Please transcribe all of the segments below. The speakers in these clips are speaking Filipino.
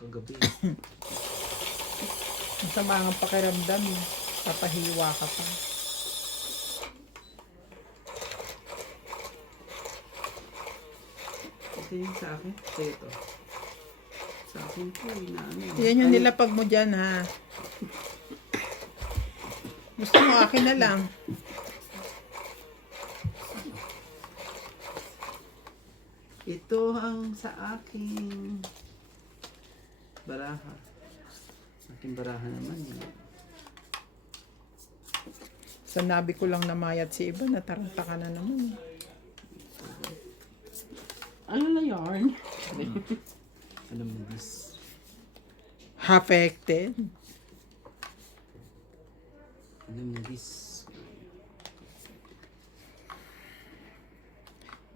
kagabi. Masama ang pakiramdam. Papahiwa ka pa. Ito yung sa akin. Ito. Sa akin po, inaano. Yan yung nilapag mo dyan, ha? Gusto mo, akin na lang. Ito ang sa aking baraha. Aking baraha naman. Sa nabi ko lang namayat si iba, nataranta ka na naman. Ano na yarn? Alam mo, this. Affected. Alam mo, this.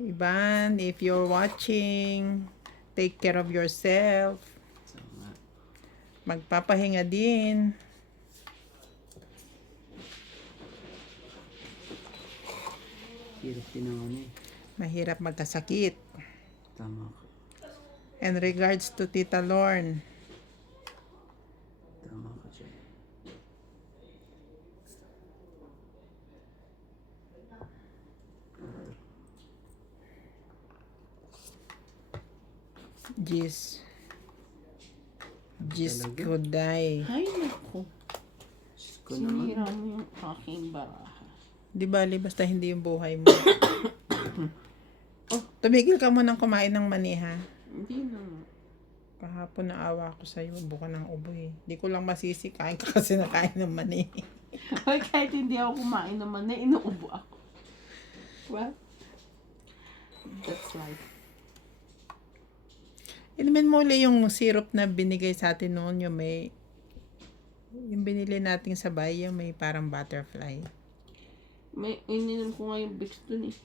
Iban, if you're watching, take care of yourself. So, nga. Magpapahinga din. Hirap din ang ano eh. Mahirap magkasakit. Tama ka. And regards to Tita Lorne. Tama ka dyan. Jis. Jis Talaga? Koday. Ay, naku. Diyos ko naman. Sinira mo yung aking baraha. Di bali, basta hindi yung buhay mo. Tumigil ka mo ng kumain ng mani, ha? Hindi na. Kahapon naawa ako sa'yo, buka ng ubo eh. Di ko lang masisi, kain ka kasi nakain ng mani. Hoy, kahit hindi ako kumain naman na, inuubo ako. What? That's life. Inumin mo ulit yung syrup na binigay sa atin noon, yung may... Yung binili nating sabay, yung may parang butterfly. May ininom ko nga yung Vicks dun eh.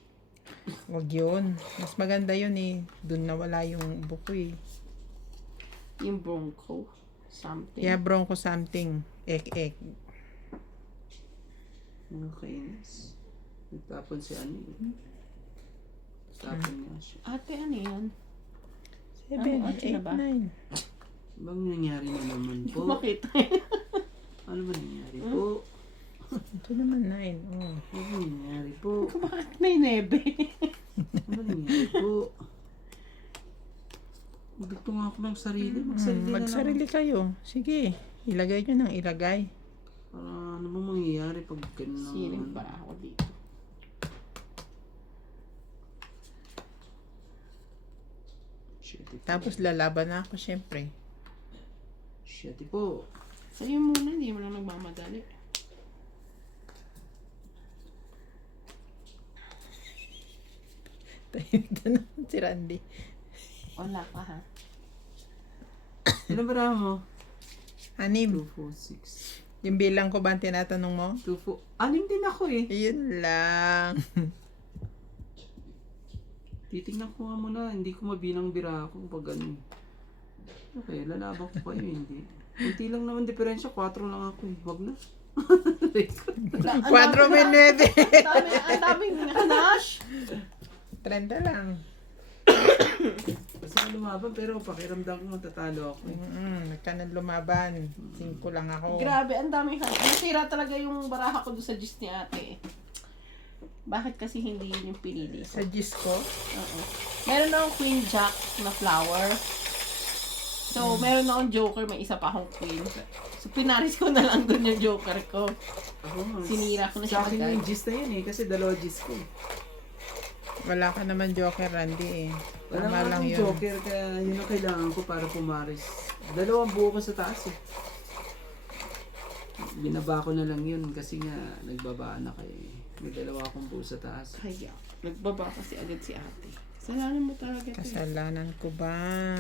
Wag yun. Mas maganda yun eh. Doon nawala yung ubo ko eh. Yung Bronco. Something. Kaya bronco something. Ek. Nakakainis. Nagtapon si ano eh. Tapon niya siya. Ate, ano yan? 7, Ano, 8, na ba? 9. Bang nangyari na naman Hindi ko po? makita. Ano ba nangyari po? Ito naman 9. Oh. Ano ba nangyari po? Bakit may nebe? Ano ba nangyari po? Magdugto nga ako ng sarili. Magsarili na lang. Magsarili kayo. Sige. Ilagay nyo ng ilagay. Para ano ba mangyayari pag ganun Siling pa ako dito. Shit po. Tapos lalaban na ako syempre. Shit po. Sa'yo muna, hindi mo lang nagmamadali. Tahimik na naman si Randy. Wala ka ha? Ano ba mo? 2, 6. 4, 6. Yung bilang ko ba ang tinatanong mo? 2, 4. Anim din ako eh. Yun lang. Titignan ko nga muna. Hindi ko mabilang bira ako pag ano. Okay, lalaban ko kayo hindi. Kunti lang naman diferensya. 4 lang ako eh. Wag na. 4 minute. Ang daming hanash! 30 lang. Kasi nga lumaban pero pakiramdam ko matatalo ako eh. Nagka na lumaban. 5 lang ako. Grabe, ang daming hanash. Nasira talaga yung baraha ko doon sa gist ni ate. Bakit kasi hindi yun yung pinili ko? Sa gis ko. Oo. Meron akong Queen Jack na flower. So, meron akong Joker, may isa pa akong Queen. So, pinaris ko na lang doon yung Joker ko. Ako nga. Sinira ko na siya Sa akin agad. yung gist na yun eh. Kasi dalawa gist ko eh. Wala ka naman Joker, Randy eh. Wala Tama nga lang akong yun. joker kaya yun ang kailangan ko para pumaris. Dalawang buo ko sa taas eh. Binaba ko na lang yun kasi nga nagbaba na kayo eh. May dalawa akong buo sa taas. Kaya, nagbaba kasi agad si ate. Kasalanan mo talaga ito. Kasalanan ko ba?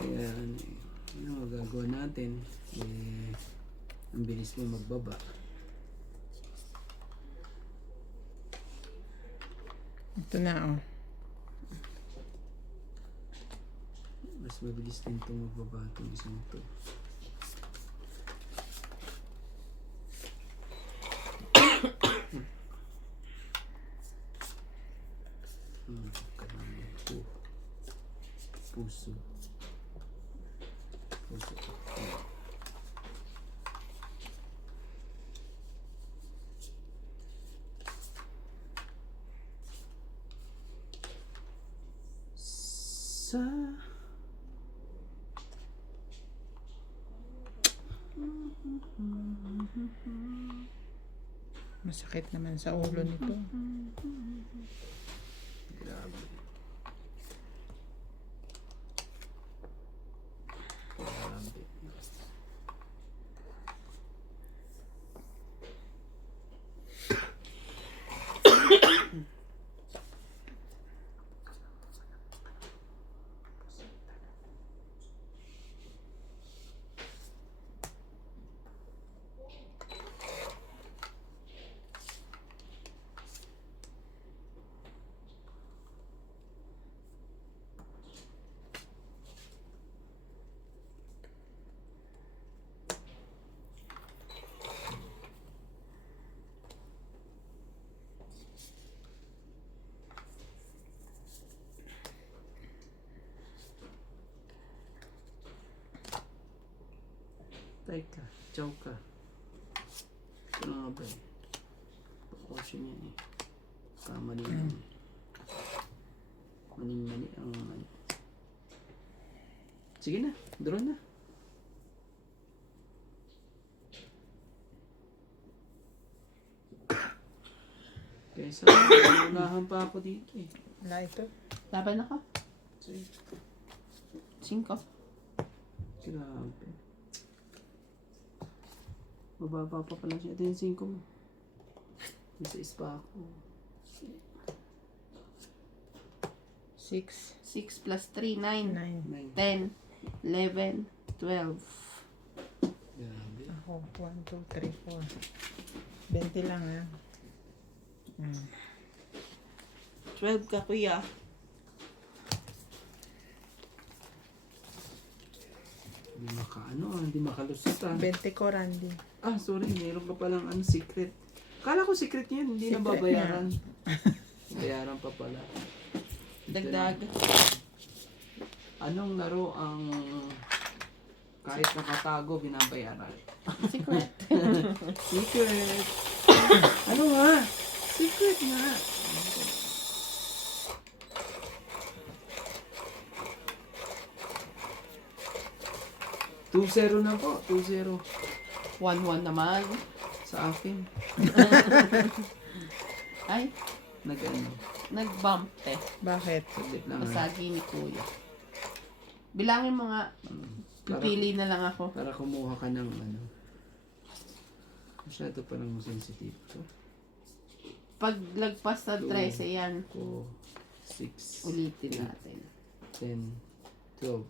Kaya ano eh. Ano magagawa natin? Eh, ang bilis mo magbaba. Ito na oh. Mas mabilis din itong magbaba itong isang ito. Puso. puso. Puso. Sa Masakit naman sa ulo nito. grabe. Grabe. Teka, chow ka. Ito na nga ba eh. Precaution yan eh. Kamali yan. Maning-mali ang ano. Sige na, draw na. Kaysa, unahan pa ako dito eh. Wala ito. Laban ako. Sige. 5. Grabe. Mababa pa pala siya. Ito yung 5 mo. Isa ispa ako. 6, 6 plus 3, 9. 9. 9. 10, 11, 12. Grabe. Ako, 1, 2, 3, 4. 20 lang ha. 12 ka, kuya. Hindi makaano, hindi makalusot ah. 20 ko, Randy. Ah, sorry. Meron ka palang ano, secret. Kala ko secret yan. Hindi na Secret babayaran. Bayaran pa pala. Dagdag. Anong laro ang kahit nakatago binabayaran? Secret. Secret. Ano nga? Secret nga. 2-0 na po. 2-0 1-1 naman. sa akin. Ay, Nag-ano. nag-bump eh. Bakit? Saglit lang. Masagi ni kuya. Bilangin mo nga. Para, Pipili na lang ako. para kumuha ka ng ano. Masyado pa lang sensitive. So, Pag lagpas sa 13, yan. 6, Ulitin natin. 10, 12,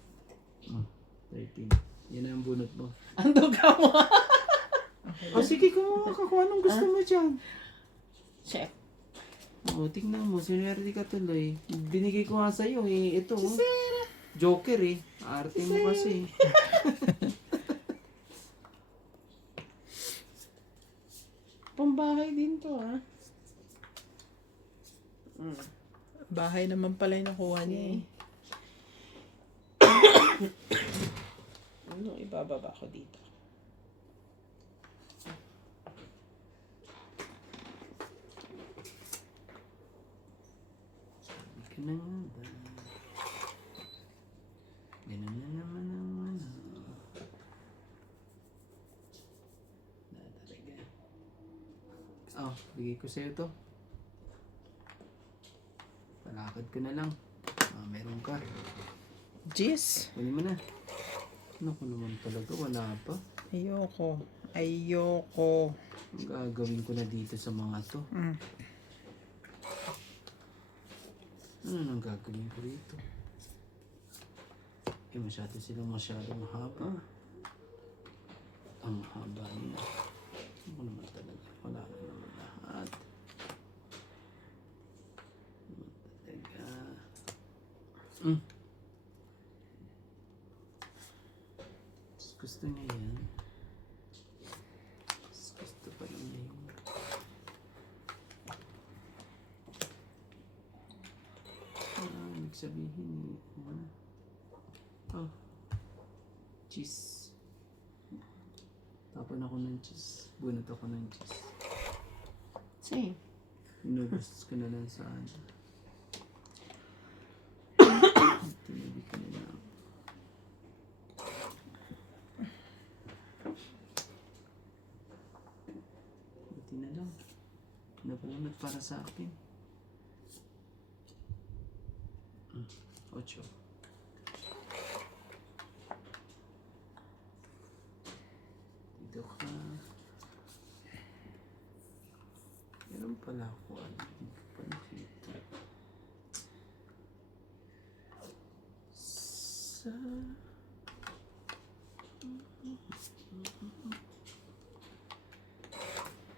13. Yan ang bunot mo. Ando ka mo. O sige, kumuha ka kung anong gusto mo dyan. Check. O, tingnan mo, sinuwerte ka tuloy. Binigay ko nga sa'yo eh. Ito, Joker eh. Arte mo kasi. Pambahay din to, ah. Bahay naman pala yung nakuha niya eh. Ano, ibababa ko dito. Ika na nga ba? Ganun na naman ang ano. Talaga. Oh, bigay ko sa'yo to. Palakad ko na lang. Ah, meron ka. Jeez. Kunin mo na. Ano ko naman talaga, wala pa. Ayoko. Ayoko. Ang gagawin ko na dito sa mga to. Ano nang gagawin ko dito? Eh, masyado mahaba. Ang haba nila. Ano naman talaga? Wala na naman lahat. Ano talaga? Gusto niya yan. Gusto pa lang niya yun. Ibig sabihin, cheese. Tapon ako ng cheese. Bunot ako ng cheese. Same. Inubos ko na lang sa ano. Tinabi ko na lang. Buti na lang. Nabunot para sa akin. 8. Dito ka. Meron pala ako. Hindi ko pa nakita. Sa...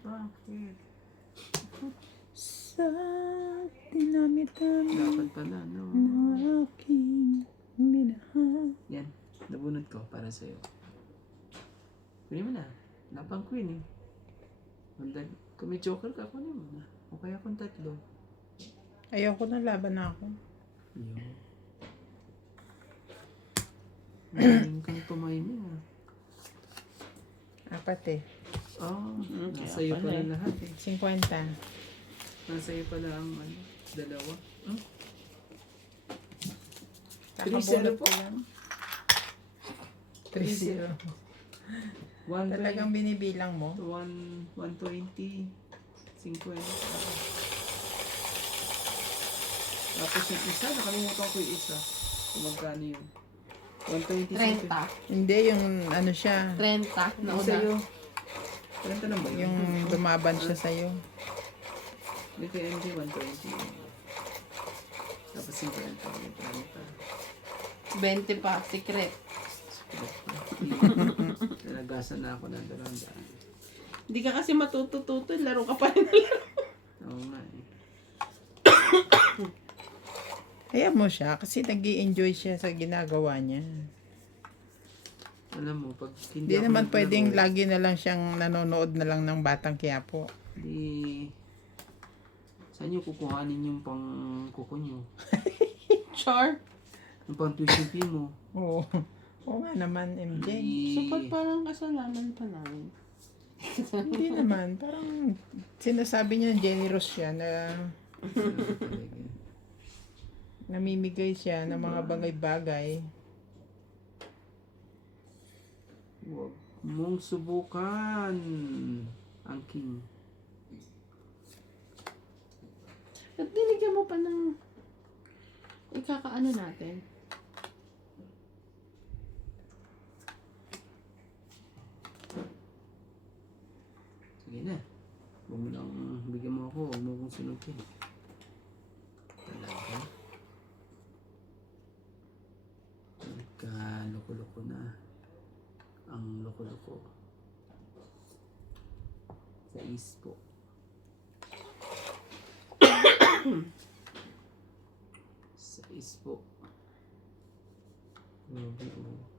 Bakit? Sa dinamitan Dapat pala, no? ng aking minahal. Yan. Nabunot ko para sa'yo. Kunin mo na. Lapang queen eh. Kung may joker ka, kunin mo na. O kaya kung 3. Ayoko na, laban na ako. Yun. Magaling kang tumiming ah. 4 eh. Oh, kaya nasa'yo pala pala eh. lahat eh. 50. Nasa'yo pala ang ano, 2. Kakabunot 3-0 po. ko lang. 3-0. 1 Talagang binibilang mo? 120, 50. Tapos yung isa, nakalimutan ko yung isa. Kung magkano yun. 120, 30. Hindi, yung ano siya. 30 na Ako una. sa'yo. 30 lang ba yun? Yung dumaban siya sa'yo. Yung kay MJ, 120. Tapos 50, may 30. 20 pa, secret. Nalagasan na ako ng 200. Hindi ka kasi matutututo, laro ka pa rin ng laro. Oo nga eh. Hayaan mo siya kasi nag-i-enjoy siya sa ginagawa niya. Alam mo, pag hindi Hindi ako naman naglaro, pwedeng lagi na lang siyang nanonood na lang ng Batang Quiapo. di... Saan nyo kukuhanin yung pang kuko nyo? Char. Yung pang tuition fee mo? Oo. Oo nga naman, MJ. So, ba't parang kasalanan pa namin? Hindi naman. Parang sinasabi niya generous siya na namimigay siya ng mga bagay-bagay. Huwag mong subukan ang king. At binigyan mo pa ng ikakaano natin. Sige na. Huwag mo lang bigyan mo ako. Huwag mo akong sunugin. Talaga. Nagka-loko-loko na. Ang loko-loko. Sa ispo. Sa ispo. Grabe oh.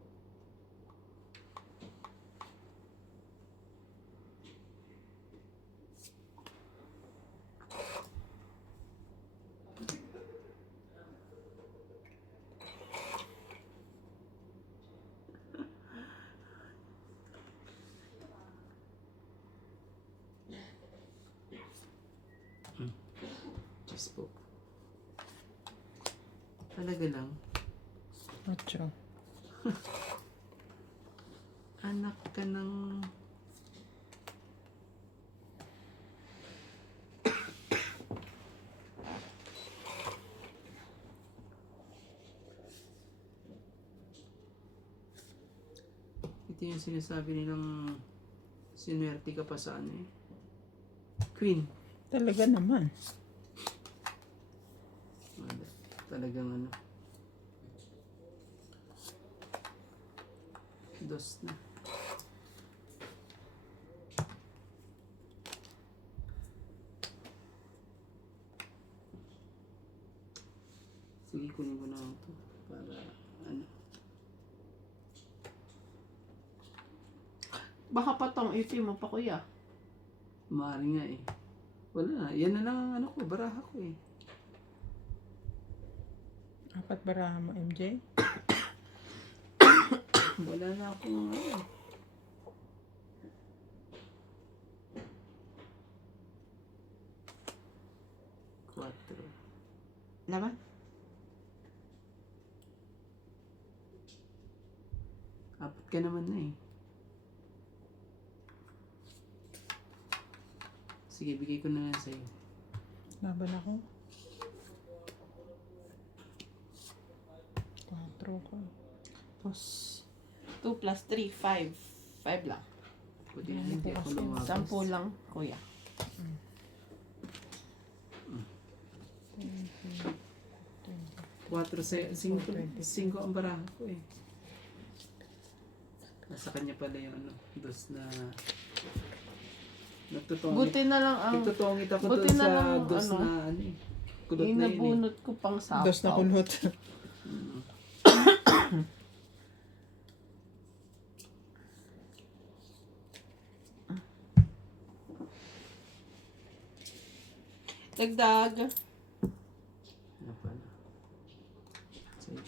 Diyos po. Talaga lang. 8. Anak ka ng... Ito yung sinasabi nilang sinuwerte ka pa sa ano eh. Queen. Talaga naman. Wala. Talagang ano. Dos na. Sige, kunin ko na ito para ano. Baka pa tong ipi mo pa, kuya. Maaari nga eh. Wala. Yan na lang ang ano ko. Baraha ko eh. 4 baraha mo, MJ? Wala wala na ako ano. Quattro. Laban? Apat ka naman na eh. Sige, bigay ko na lang sa'yo. Laban ako. 4 ko. Tapos, 2 plus 3, 5. 5 lang. Buti na hindi ako lumabas. 10 lang, kuya. Quattro, cinco ang baraha ko eh. Nasa kanya pala yung ano, dos na... Nagtutungit. Buti na lang ang... Nagtutungit ako buti doon na sa lang, dos ano, na ano eh. Kulot yung na yun eh. nabunot ko pang sapaw. Dos na kulot. Dagdag. Ano pa na? Sige.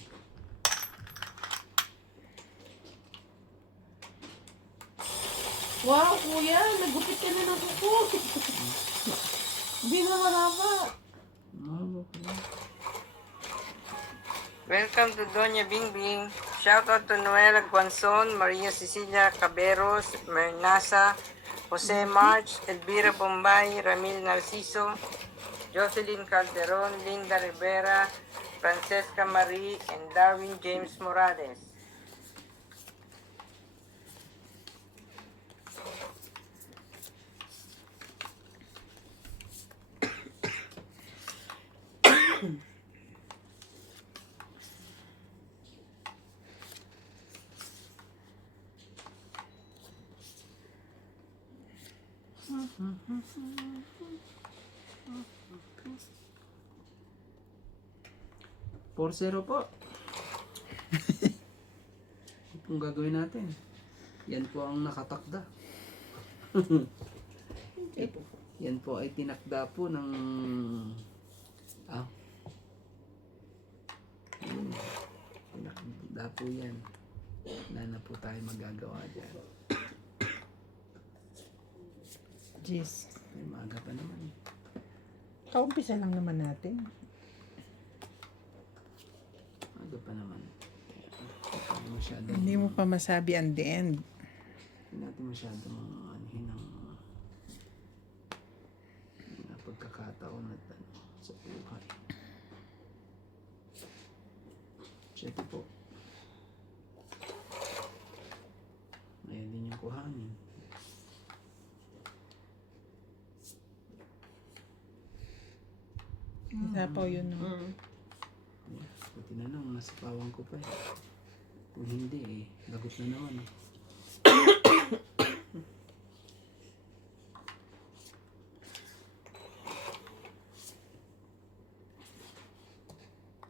Wow, kuya, nagupit ka na ng kuko. Hindi na mahaba. Mahaba pala. Welcome to Doña Bing Bing. Shout out to Noela Guanzon, Maria Cecilia Caberos, Mernasa, Jose March, Elvira Bombay, Ramil Narciso, Jocelyn Calderon, Linda Rivera, Francesca Marie, and Darwin James Morales. Four zero po. Itong gagawin natin. Yan po ang nakatakda. Yan po ay tinakda po ng... Tinakda po yan. Wala na po tayo magagawa dyan. Jeez. Ay, maaga pa naman. Kaumpisa lang naman natin. Maaga pa naman. Hindi masyado. Hindi mo pa masabi ang the end. Hindi natin masyadong anhin ng pagkakataon at ano, sa buhay. Siyete po. Ngayon din yung kuhanin. Isapaw yun. No? Buti na lang, nasa pawang ko pa eh. Kung hindi eh, lagot na naman eh.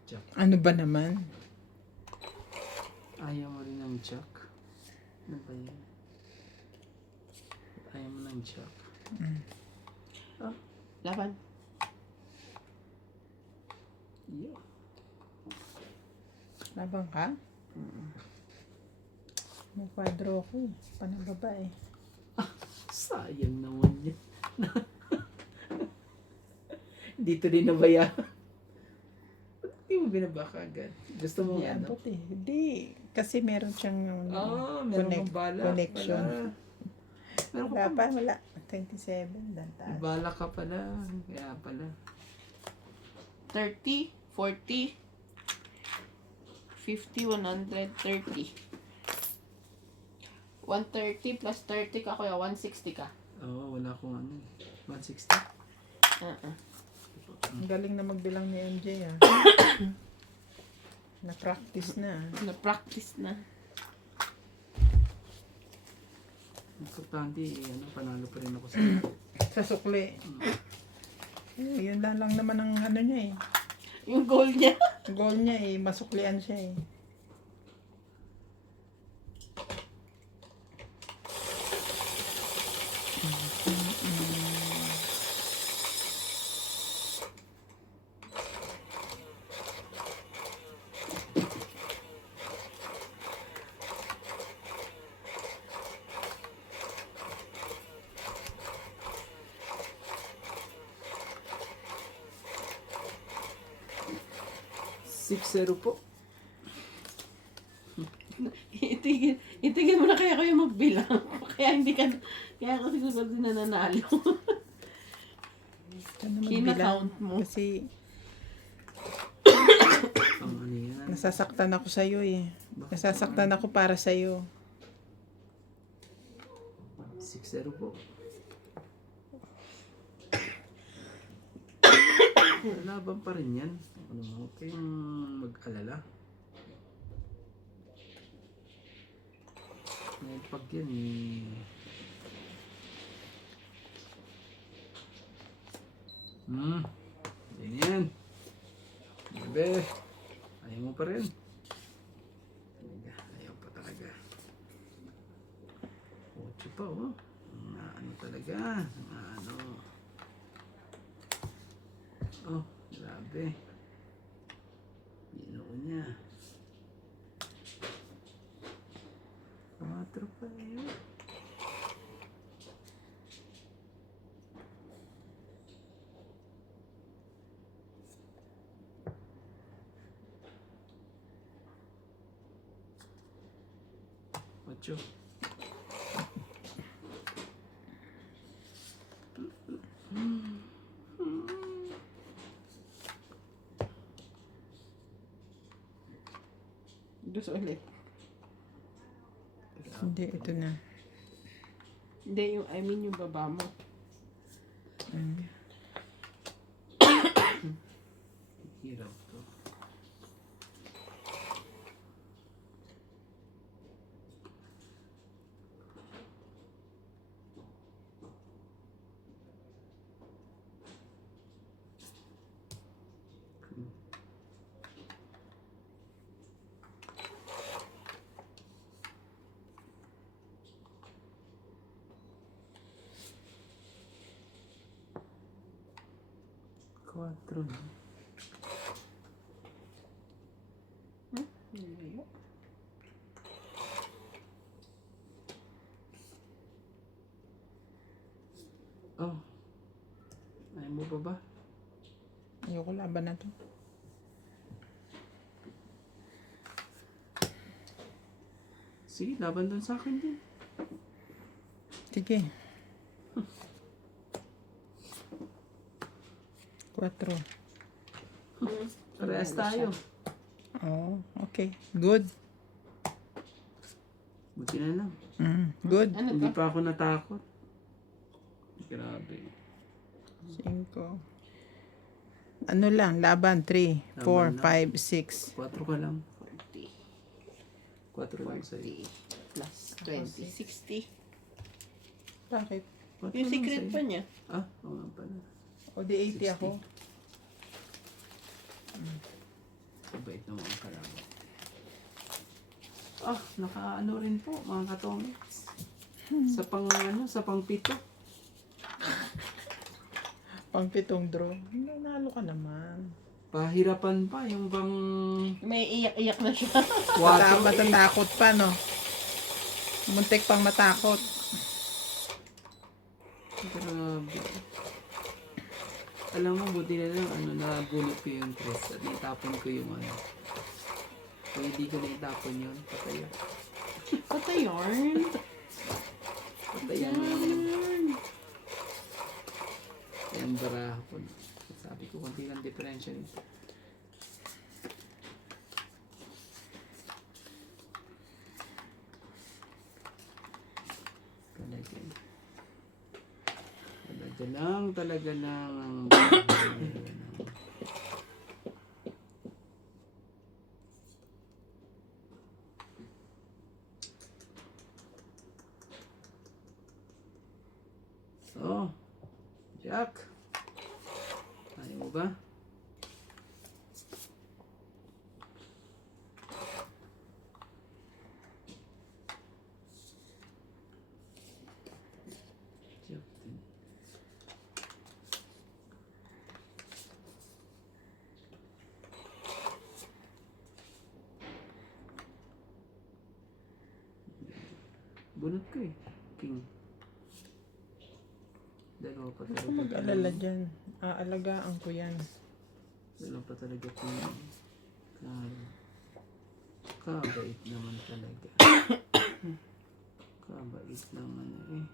Chuck. Ano ba naman? Ayaw mo rin ng chuck? Ano ba yan? Ayaw mo ng chuck? Laban. Yeah. Labang ka? May kwadro ako. Panang babae. Sayang naman yan. Dito din nabaya. Ba't di mo binabaka agad? Gusto mo Hindi ano? abot eh. Hindi. Kasi meron siyang Meron kang bala connection. pala. Meron ka Wala pa. pa, wala. 27, dantaas. Bala ka pala. Kaya pala. 30, 40, 50, 130. 130 plus 30 ka kuya, 160 ka. Oo, wala akong ano. 160. Ang galing na magbilang ni MJ ah. Na-practice na. Na-practice na. Importante ano, panalo pa rin ako sa Sa sukli. Yun lang naman ang ano niya eh. Yung goal niya. Goal niya eh, masuklian siya eh. 6-0 po. Itigil mo na kaya kayo magbilang. Kaya ako siguro din nananalo. Ano naman Kina-count bilang? mo. Kasi Ang ano yan? nasasaktan ako sa'yo eh. Nasasaktan ako para sa'yo. 6-0 po. Laban pa rin yan. Ano, huwag kayong mag-alala. Ngayon pag yan eh. Yan. Bebe. Ayaw mo pa rin. Ayaw pa talaga. 8 pa oh. Ano talaga. Ano. Oh, grabe. Ginoo niya. 4 pa eh. Ocho. Dos ulit. Hindi, ito na. Hindi, yung baba mo. Hirap to. Quatro, no? Oh. Ayaw mo pa ba? Ayoko laban na to. Sige, laban doon sa akin din. Sige. 4. Parehas tayo. Oh, okay. Good. Buti na lang. Good. Ano Hindi to? pa ako natakot. Grabe. 5. Ano lang, laban 3, 4, Laban 5, 6. 4 ka lang. 40. 4 lang sa'yo. Plus 20. 60. Bakit? 4 Yung lang secret sa'yo. pa niya. Ah, oo nga pala. O di 80 ako. Kabait na mga kalaban. Ah, naka-ano rin po, mga katomits. Sa pang ano, sa pang 7. Pang 7 draw. Nanalo ka naman. Pahirapan pa, yung bang May iyak-iyak na siya. 4, Matatakot pa, no? Muntik pang matakot. Grabe. Alam mo, buti na lang, nabunot ko yung tres at naitapon ko yung ano. Kung hindi ko naitapon yun, patay ako. Patay yarn. Patay yan. Yan baraha po. Sabi ko, konti lang differential. Talaga lang. So, Jack. Ayaw mo ba? Jack din. Bunot ko eh. King. Dalawa pa Huwag talaga. ka mag-alala dyan. Aalagaan ko yan. Dalawa pa talaga king. Kabait naman talaga. Kabait naman eh.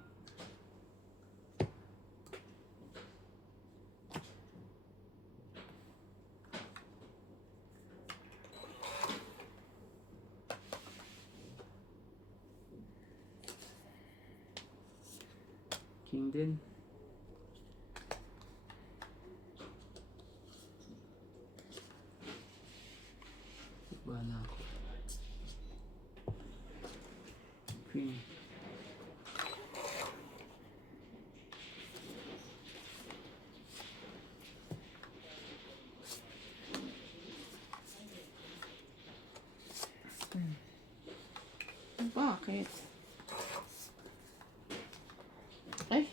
King din. Iba na ako. Queen. Bakit? Ay,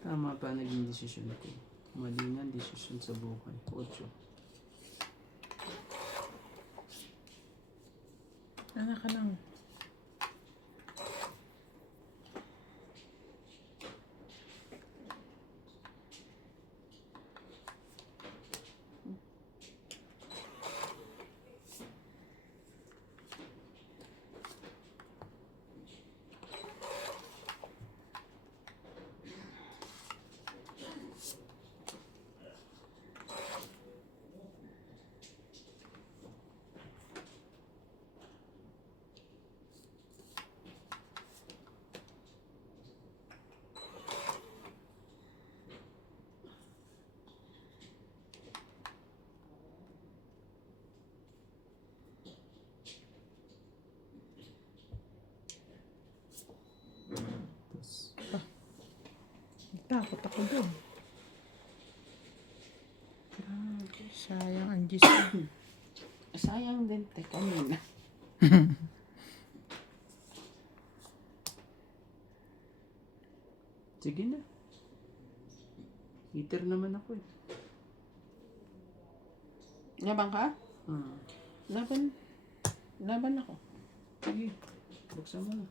Tama pa naging desisyon ko. Mali na ang desisyon sa buhay. 8. Anak ka lang. Takot ako doon. Sayang ang Diyos ko. sayang din. Teka muna. Sige na. Heater naman ako eh. Laban ka? Ah. Laban. Laban ako. Sige. Buksan mo na.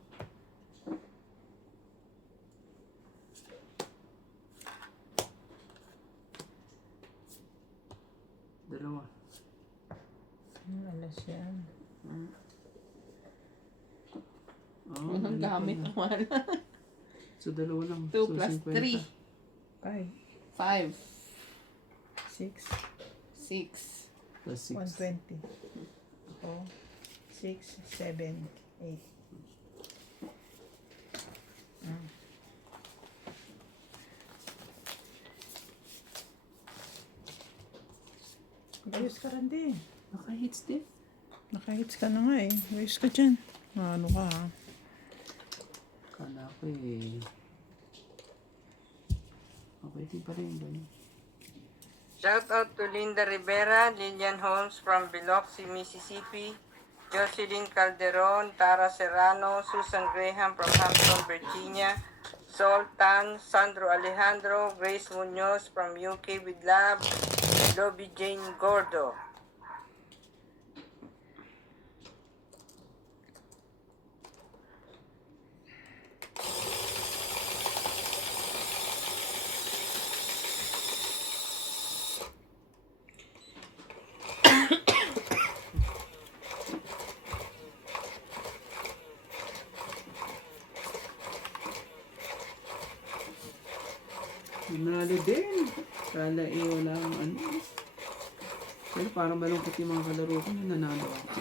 Dalawa. Alas yan. Oh, Walang gamit na. naman. So, dalawa lang. 2 So, plus 50. 5, 3. 5. 6, 6. Plus 6. 120. 4, 6, 7, 8. Ayos ka rin din. Naka-hits din. Nakahits ka na nga eh. Ayos ka dyan. Ano ka ha? Kala ko eh. Okay, di pa rin ganun. Shout out to Linda Rivera, Lillian Holmes from Biloxi, Mississippi, Jocelyn Calderon, Tara Serrano, Susan Graham from Hampton, Virginia, Sol Tan, Sandro Alejandro, Grace Munoz from UK with love, Lobby Jane Gordo. Nanalo din. Kala eh wala ang ano. Pero parang malungkot yung mga kalaro ko na nanalo ako.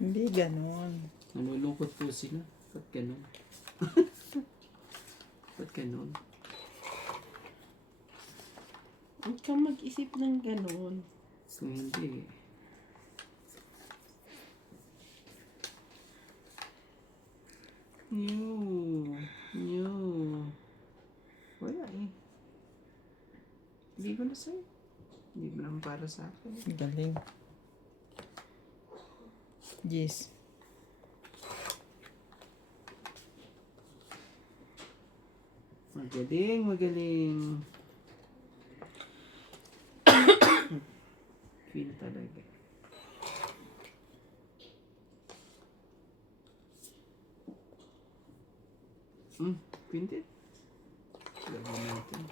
Hindi ganon. Nalulungkot po sila. Ba't ganun? Ba't ganun? Huwag kang mag-isip ng ganun. Kung hindi, wala eh. Hindi ko na sa'yo. Hindi mo naman para sa akin. Galing. Yes. Magaling, magaling. Queen talaga. Queen din. Lagyan natin.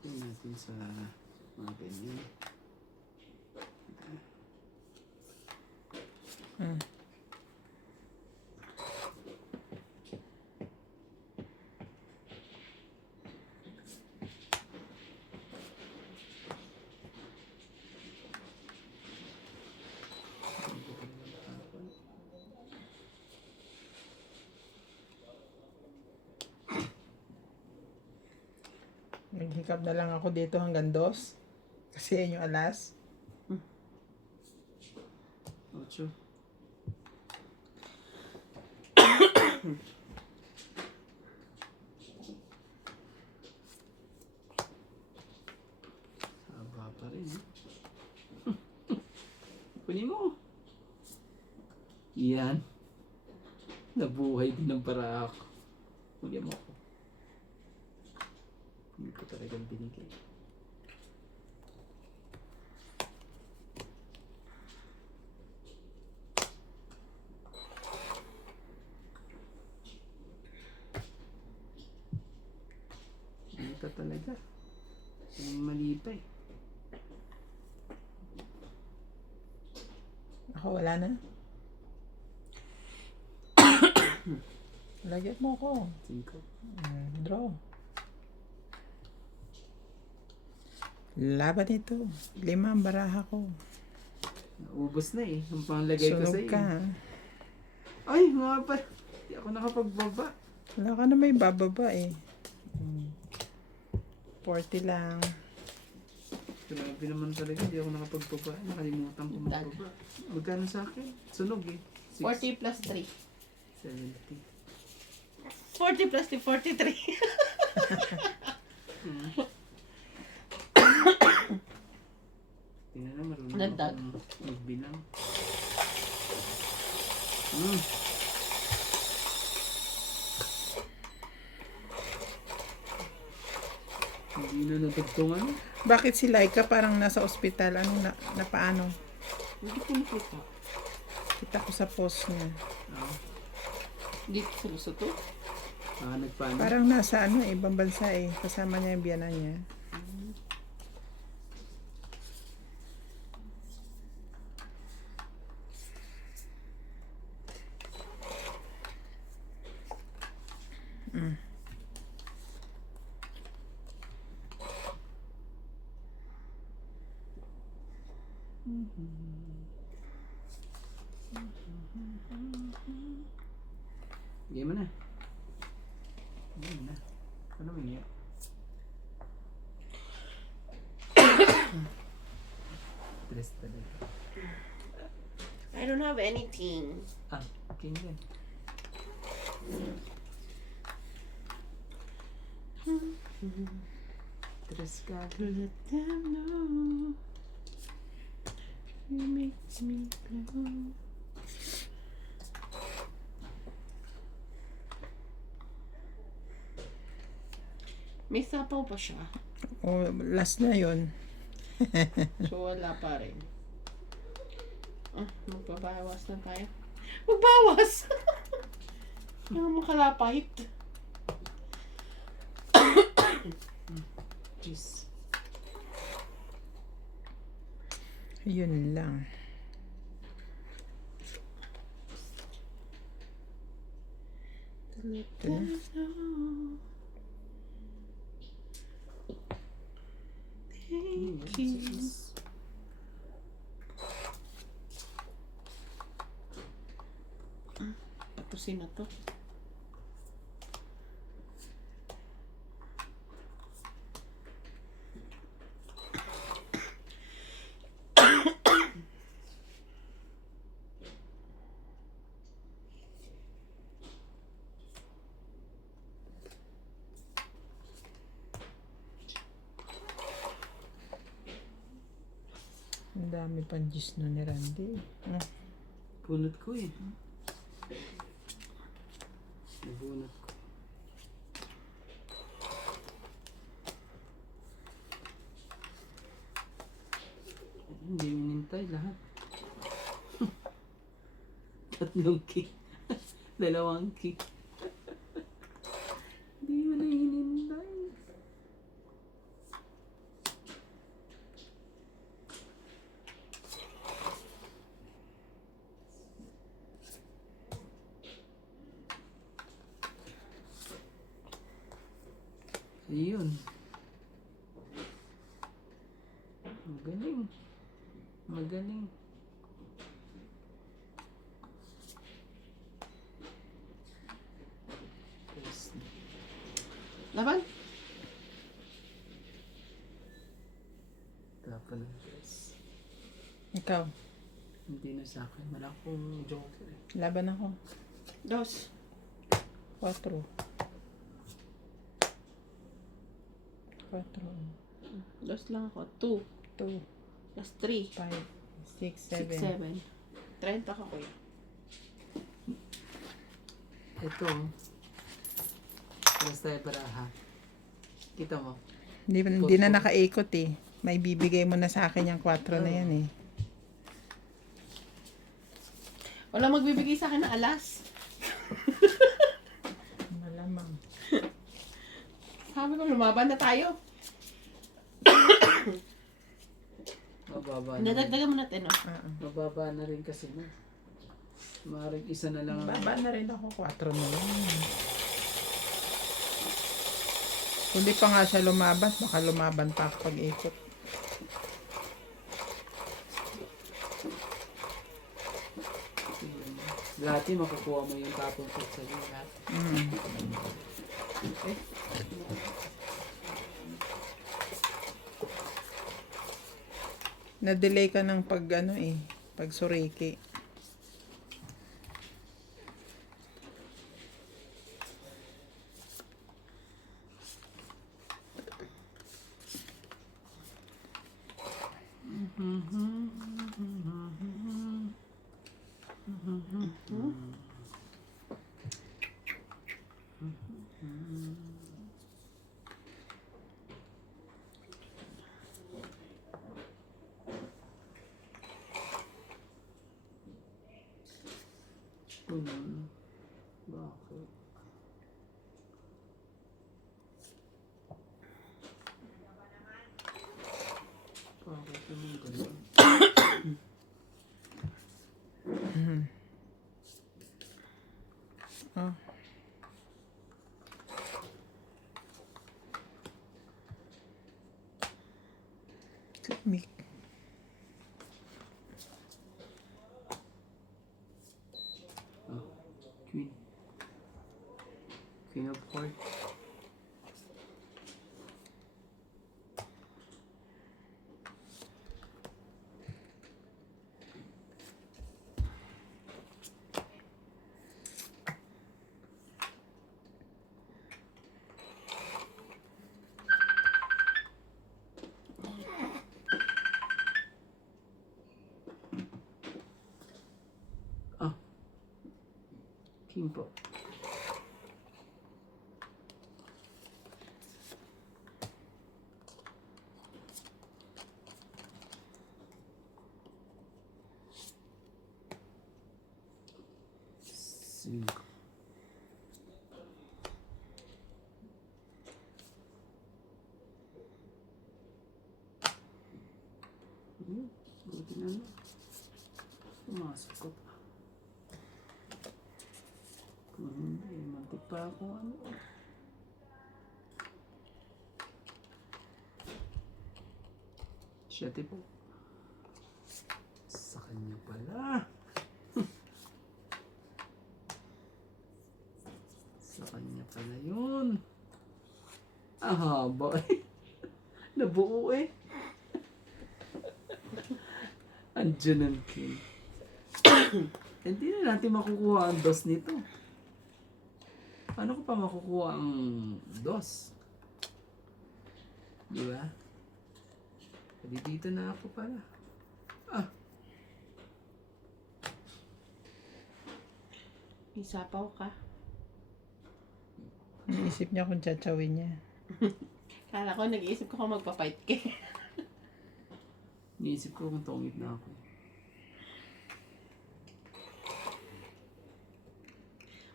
Queen natin. natin sa mga ganyan. Naghikap na lang ako dito hanggang 2. Kasi yan yung alas. 8. Haba pa rin, eh. Kunin mo. Yan. Nabuhay din ng para ako. Kunin mo ako. Hindi ko talagang binigay. Ito talaga. Ang mali pa eh. Ako wala na. Lagyan mo ko. 5. Draw. Laban ito. 5 ang baraha ko. Naubos na eh. Ang panglagay ko Sunog sa iyo. ka. Ay, nga pa. Hindi ako nakapagbaba. Wala ka na may bababa eh. 40 lang. Grabe naman talaga. Hindi ako nakapagbaba. Nakalimutan ko magbaba. Magkano sa akin? Sunog eh. 40 plus 3. 70. 40 plus 3, 43. Tingnan na, marunong Nagdag. akong magbilang. Hindi na natugtungan. Bakit si Laika parang nasa ospital? Ano na paano? Hindi ko nakita. Kita ko sa post niya. Dito sa Lesotho. Nagpaano? Parang nasa ibang bansa eh. Kasama niya yung biyanan niya. Game mo na. Game na. Ano mo niya? Stress talaga. I don't have anything. Okay yan. Stress ka. Let them know you make me blue. May sapaw pa siya. O, last na yon. So wala pa rin. Magbabawas na tayo. Magbawas! Yung makalapait. Jeez. Yun lang. Let them know. Thank you. Tapusin na to. Ang dami pang gis no ni Randy. Bunot ko eh. Nabunot ko. Hindi minintay lahat. 3 key. 2 key. Hindi mo na hinintay. Ayun. Magaling. Magaling. Yes. Laban? Tapos guys. Ikaw, Hindi na sa akin. Wala akong joker eh. laban ako. Dos. 4. 4. Dos lang ako. 2. 2, Plus 3. 5, 6, 6, 7. 7. 30 ka, kuya. Ito. Paras tayo para ha. Kita mo. Hindi na nakaikot eh. May bibigay mo na sa akin yung 4 na yan eh. Wala magbibigay sa akin ng alas. Malamang. Sabi ko, lumaban na tayo. Mababa na rin. Dadagdagan mo natin, no? Mababa na rin kasi na. Maaaring isa na lang. Baba na rin ako. 4 na lang. Hindi pa nga siya lumaban. Baka lumaban pa ako pag-ikot. Lahat yung makukuha mo yung tapong food sa lahat. Eh, na-delay ka ng pag ano eh. Pag suriki. Bakit? Bakit naman ganun? Oh. Lamig. Oh, Queen. Queen of Hearts. Ah. King po. Cinco. Buti na lang. Pumasok ko pa. Kung hindi, mantik pa ako ano. Siyete po. Sa kanya pala. Sa kanya pala yun. Ah, haba eh. Nabuo eh. Andiyan ang king. Hindi na natin makukuha ang dos nito. Paano ko pa makukuha ang dos? Di ba? Pwede dito na ako pala. Ah, Isapaw ka. Naisip niya kung tsatawin niya. Kala ko, nag-iisip ko kung magpa-fight ka. niisip ko kung tungit na ako.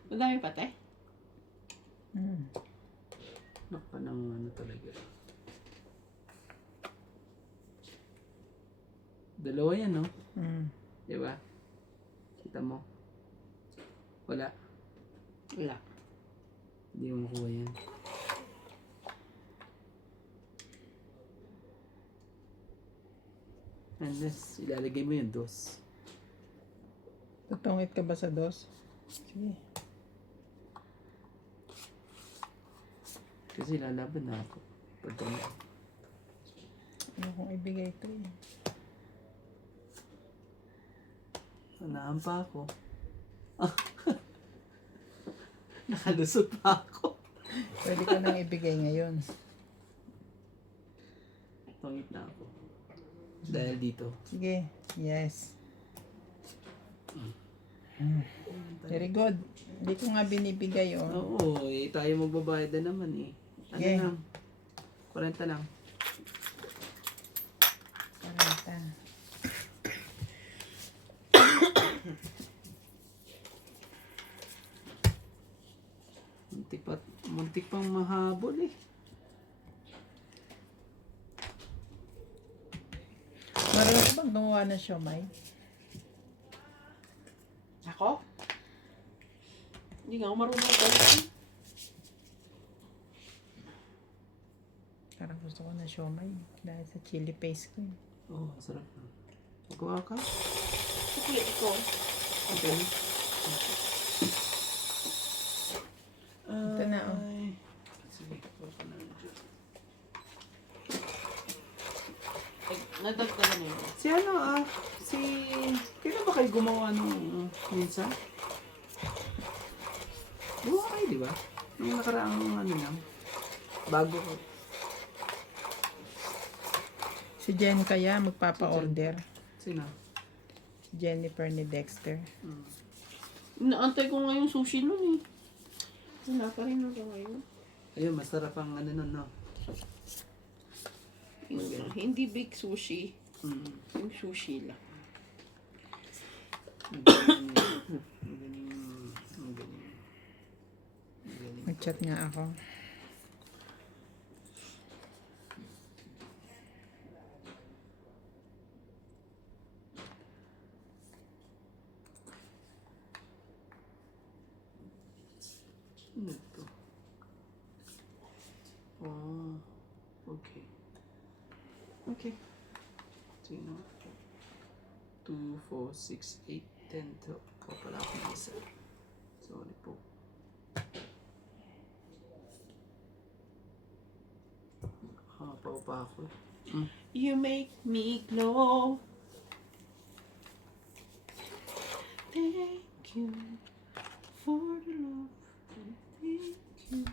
Madami pa, te. Nakpa ng ano talaga. Dalawa yan, no? Di ba? Kita mo? Wala. Wala. Hindi mo makuha yan. Unless, ilalagay mo yung dos. Tutungit ka ba sa dos? Sige. Kasi lalaban na ako. Pag ano. Ayokong ibigay ito eh. Unahan pa ako. Nakalusot pa ako. Pwede ko nang ibigay ngayon. Tungit na ako. Dahil dito. Sige. Yes. Very good. Hindi ko nga binibigay oh. Oo, eh, tayo magbabayad na naman eh. Ano Okay. lang? 40 lang. 40. Muntik pang mahabol eh. Marunong ka bang gumawa ng siomay? Ako? Hindi nga ako marunong ko. Parang gusto ko na siomay dahil sa chili paste ko eh. Oo, sarap na. Magawa ka? Sige, ikaw. Okay. Ito na oh. Ay. Sige, gawa ka na dyan. Nadagdagan na yun. Si ano kailan ba kayo gumawa nung minsan? Gumawa kayo, di ba? Nung nakaraang ano lang. Bago ko. Si Jen kaya magpapa-order. Sino? Si Jennifer ni Dexter. Inaantay ko nga yung sushi nun eh. Wala pa rin ako ngayon. Ayun, masarap ang ano nun, no? Hindi big sushi. Mm. Yung sushi lang. Ang galing. Ang galing. Ang galing. Ang galing. Mag-chat nga ako. Ano ito? Oh, okay. Okay. Sino? 2, 4, 6, 8, 10, 12. O pala ako ng isa. Sorry po. Pa ako. You make me glow. Thank you for the love. Thank you.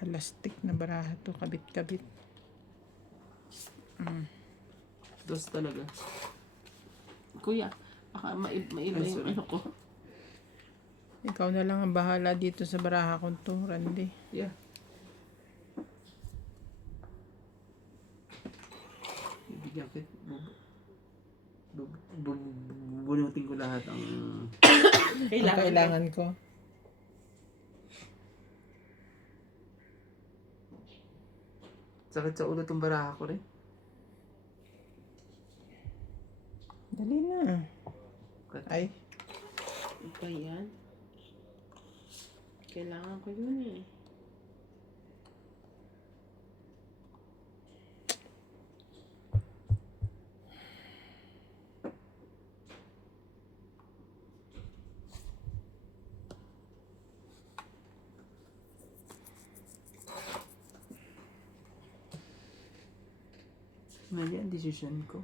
Plastic na baraha to. Kabit-kabit. Dos talaga. Kuya, baka maiba Ay, yung sorry. ano ko. Ikaw na lang ang bahala dito sa baraha kong to, Randy. Yeah. Ibigyan ko. Bubunutin ko lahat ang... Ang kailangan ko. Sakit sa ulo tong baraha ko rin. Dali na. Ay, Ano ba yan? Kailangan ko yun eh. Mali ang decision ko.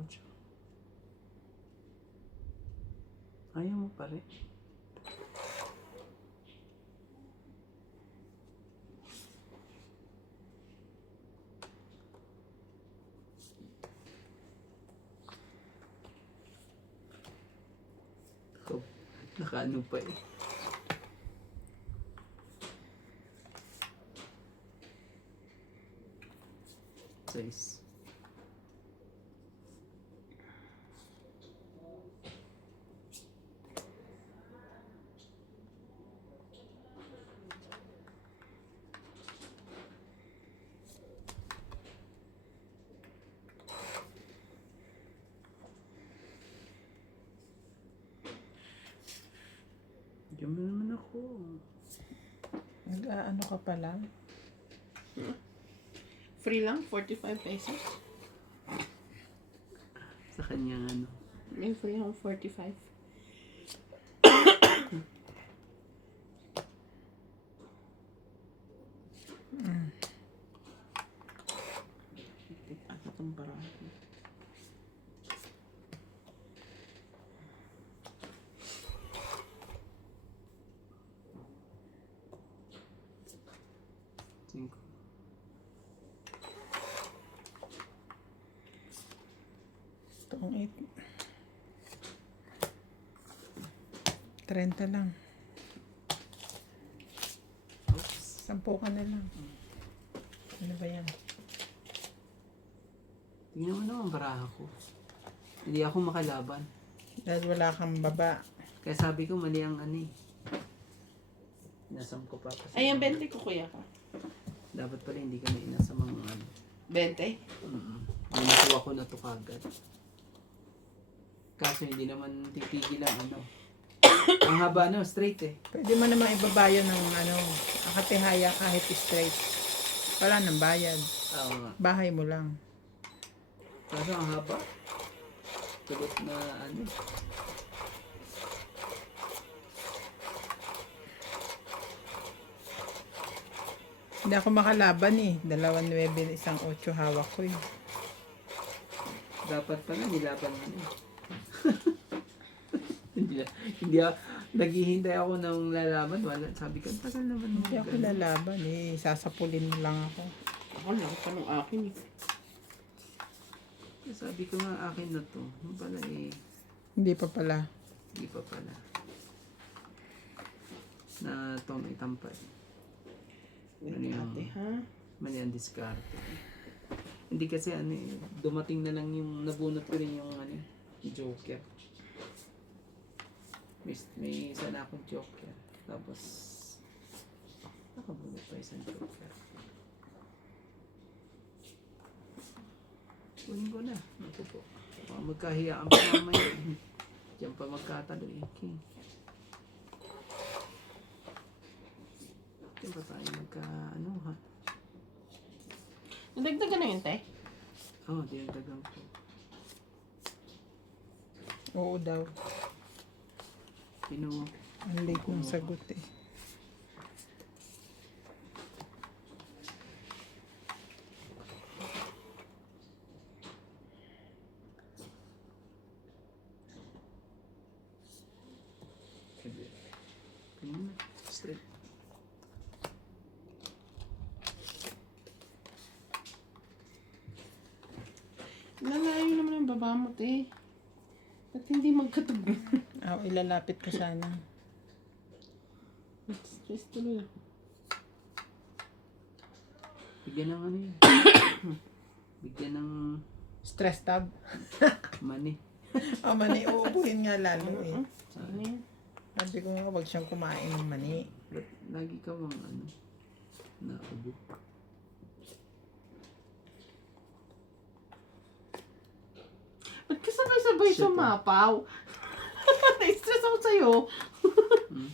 Ocho. Ayaw mo pa rin. Oh, nakaano pa eh. Size. Diyan mo naman ako. Ano ka pala? Free lang, 45 pesos. Sa kanyang ano. May free akong 45. Ano itong baraha? Cinco. Itong 8. 30 lang. Oops. 10 ka na lang. Ano ba yan? Tingnan mo naman baraha ko. Hindi ako makalaban. Dahil wala kang baba. Kaya sabi ko mali ang ano eh. Inasam ko pa. Kasi Ay, ang 20 ko kuya ka. dapat pala hindi ka na inasam ang ano. 20? May nakuha ko na to kagad. Kaso hindi naman titigil ang ano. Ang haba no, straight eh. Pwede mo namang ibabayad ng akatihaya kahit straight. Wala nang bayad. Oo nga. Bahay mo lang. Kaso ang haba. Tulot na ano. Hindi ako makalaban eh. 2-9, 1-8 hawak ko eh. Dapat pala nilaban mo na. hindi naghihintay ako ng lalaban. Wala, sabi ko, tagal naman. Hindi ako lalaban eh. Sasapulin mo lang ako. Ako lang pa nung akin eh. Sabi ko nga akin na to. Yung pala eh, Hindi pa pala. hindi pa pala. Na tong itampad. Ano yung, Ate, ha? mali ang diskarte. Hindi kasi ano eh, dumating na lang yung, nabunot ko rin yung ano, yung Joker. May isa na akong Joker. Tapos, nakabunot pa isang Joker. Kunin ko na. Ako po. Baka magkahiyaan pa mamaya. Diyan pa magkatalo eh. King. Diyan pa tayo magka ano ha. Nadagdagan na yun, te? Oo, dinagdagan ko. Oo daw. Pinuha. Ang late ng sagot eh. Tingnan na. Straight. Lalayo naman ang baba mo, te. Ba't hindi magkatugma? Ilalapit ko sana. Stress tuloy ako. Bigyan ng ano yun. Bigyan ng Stress tab. money. Mani, uubuhin nga lalo eh. Ano yan? Sabi ko nga, huwag siyang kumain ng mani. Ba't lagi ka bang ano, naubo? Ba't ka sabay-sabay Shit, sumapaw? Na-stress ako sa'yo. Hmm?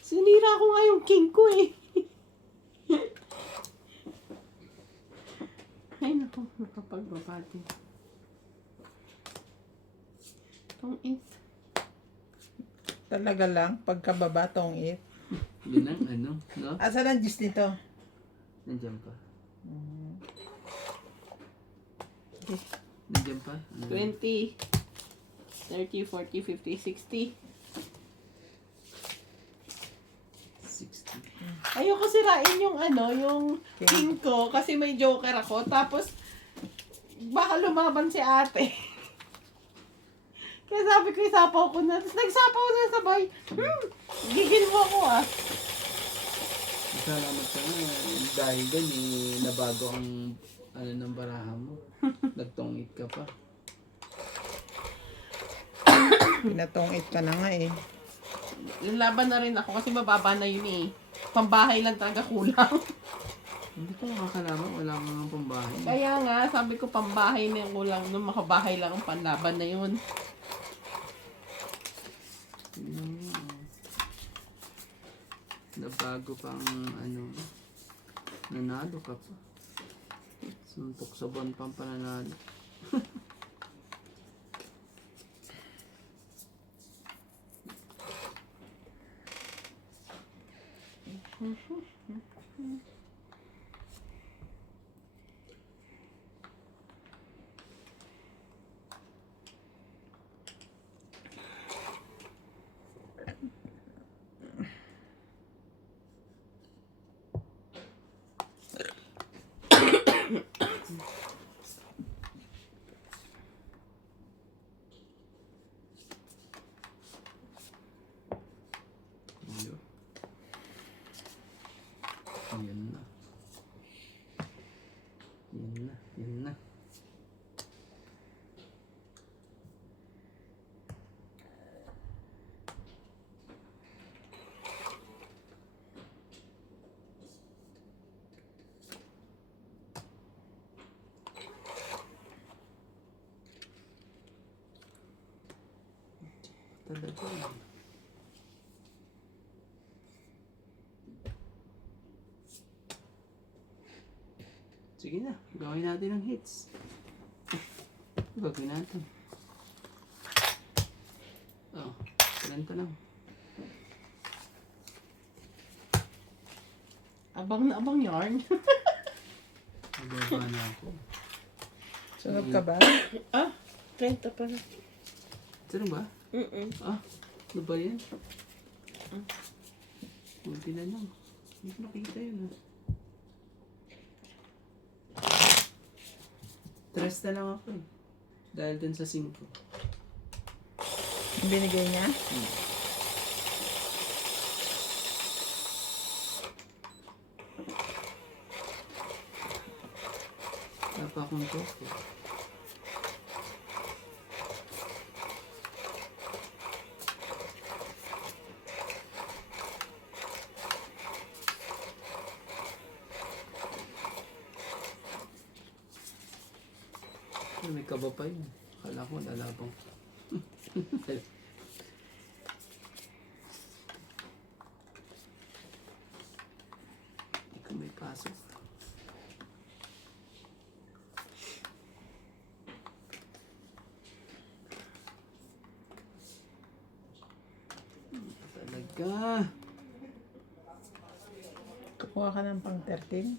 Sinira ko nga yung king ko eh. Ay naku, nakapagbabati. Itong 8. Talaga lang, pagkababa tong it. Yun ang ano, no? Asan ang juice nito? Nandiyan pa. Nandiyan pa? 20, 30, 40, 50, 60. 60. Ayoko sirain yung yung king ko kasi may joker ako. Tapos, baka lumaban si ate. Kaya sabi ko, isapaw ko na. Tapos nagsapaw na sabay. Gigil mo ako ah. Salamat ka nga. Dahil doon nabago ang ano ng baraha mo. Nagtongit ka pa. Pinatong it ka na nga eh. Laban na rin ako kasi mababa na yun eh. Pambahay lang talaga kulang. Hindi ko makakalaman. Wala mo ng pambahay. Kaya nga, sabi ko pambahay na yung kulang. Nung makabahay lang ang panlaban na yun. Nabago pang ano, nanalo ka pa. Suntok sa buwan pang pananalo. Ayun. Yan na. Yan na. Yan na. Talaga. Sige na, gawin natin ang hits. Gawin natin. Oh, 30 lang. Abang na abang yarn. Mababa na ako. Sunog ka ba? 30 pa na. Sino ba? Ah, ano ba yan? Kunti na lang. Hindi ko nakita yun. Tres na lang ako eh. Dahil dun sa 5. Yung binigay niya? Wala pa akong tofu. May kaba pa yun. Akala ko lalabang. Hindi ko may pasok. Talaga. Kukuha ka ng pang 13?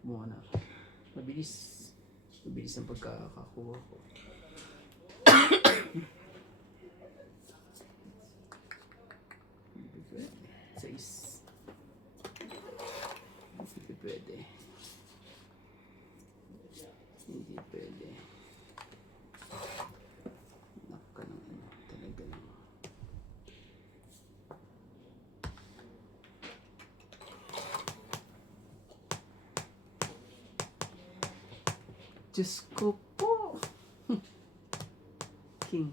Kumuha na. Mabilis. Mabilis ang pagkakakuha ko. Hindi pwede. 6. Hindi pwede. Hindi pwede. Naka ng ano. Talaga lang. Diyos ko po. King.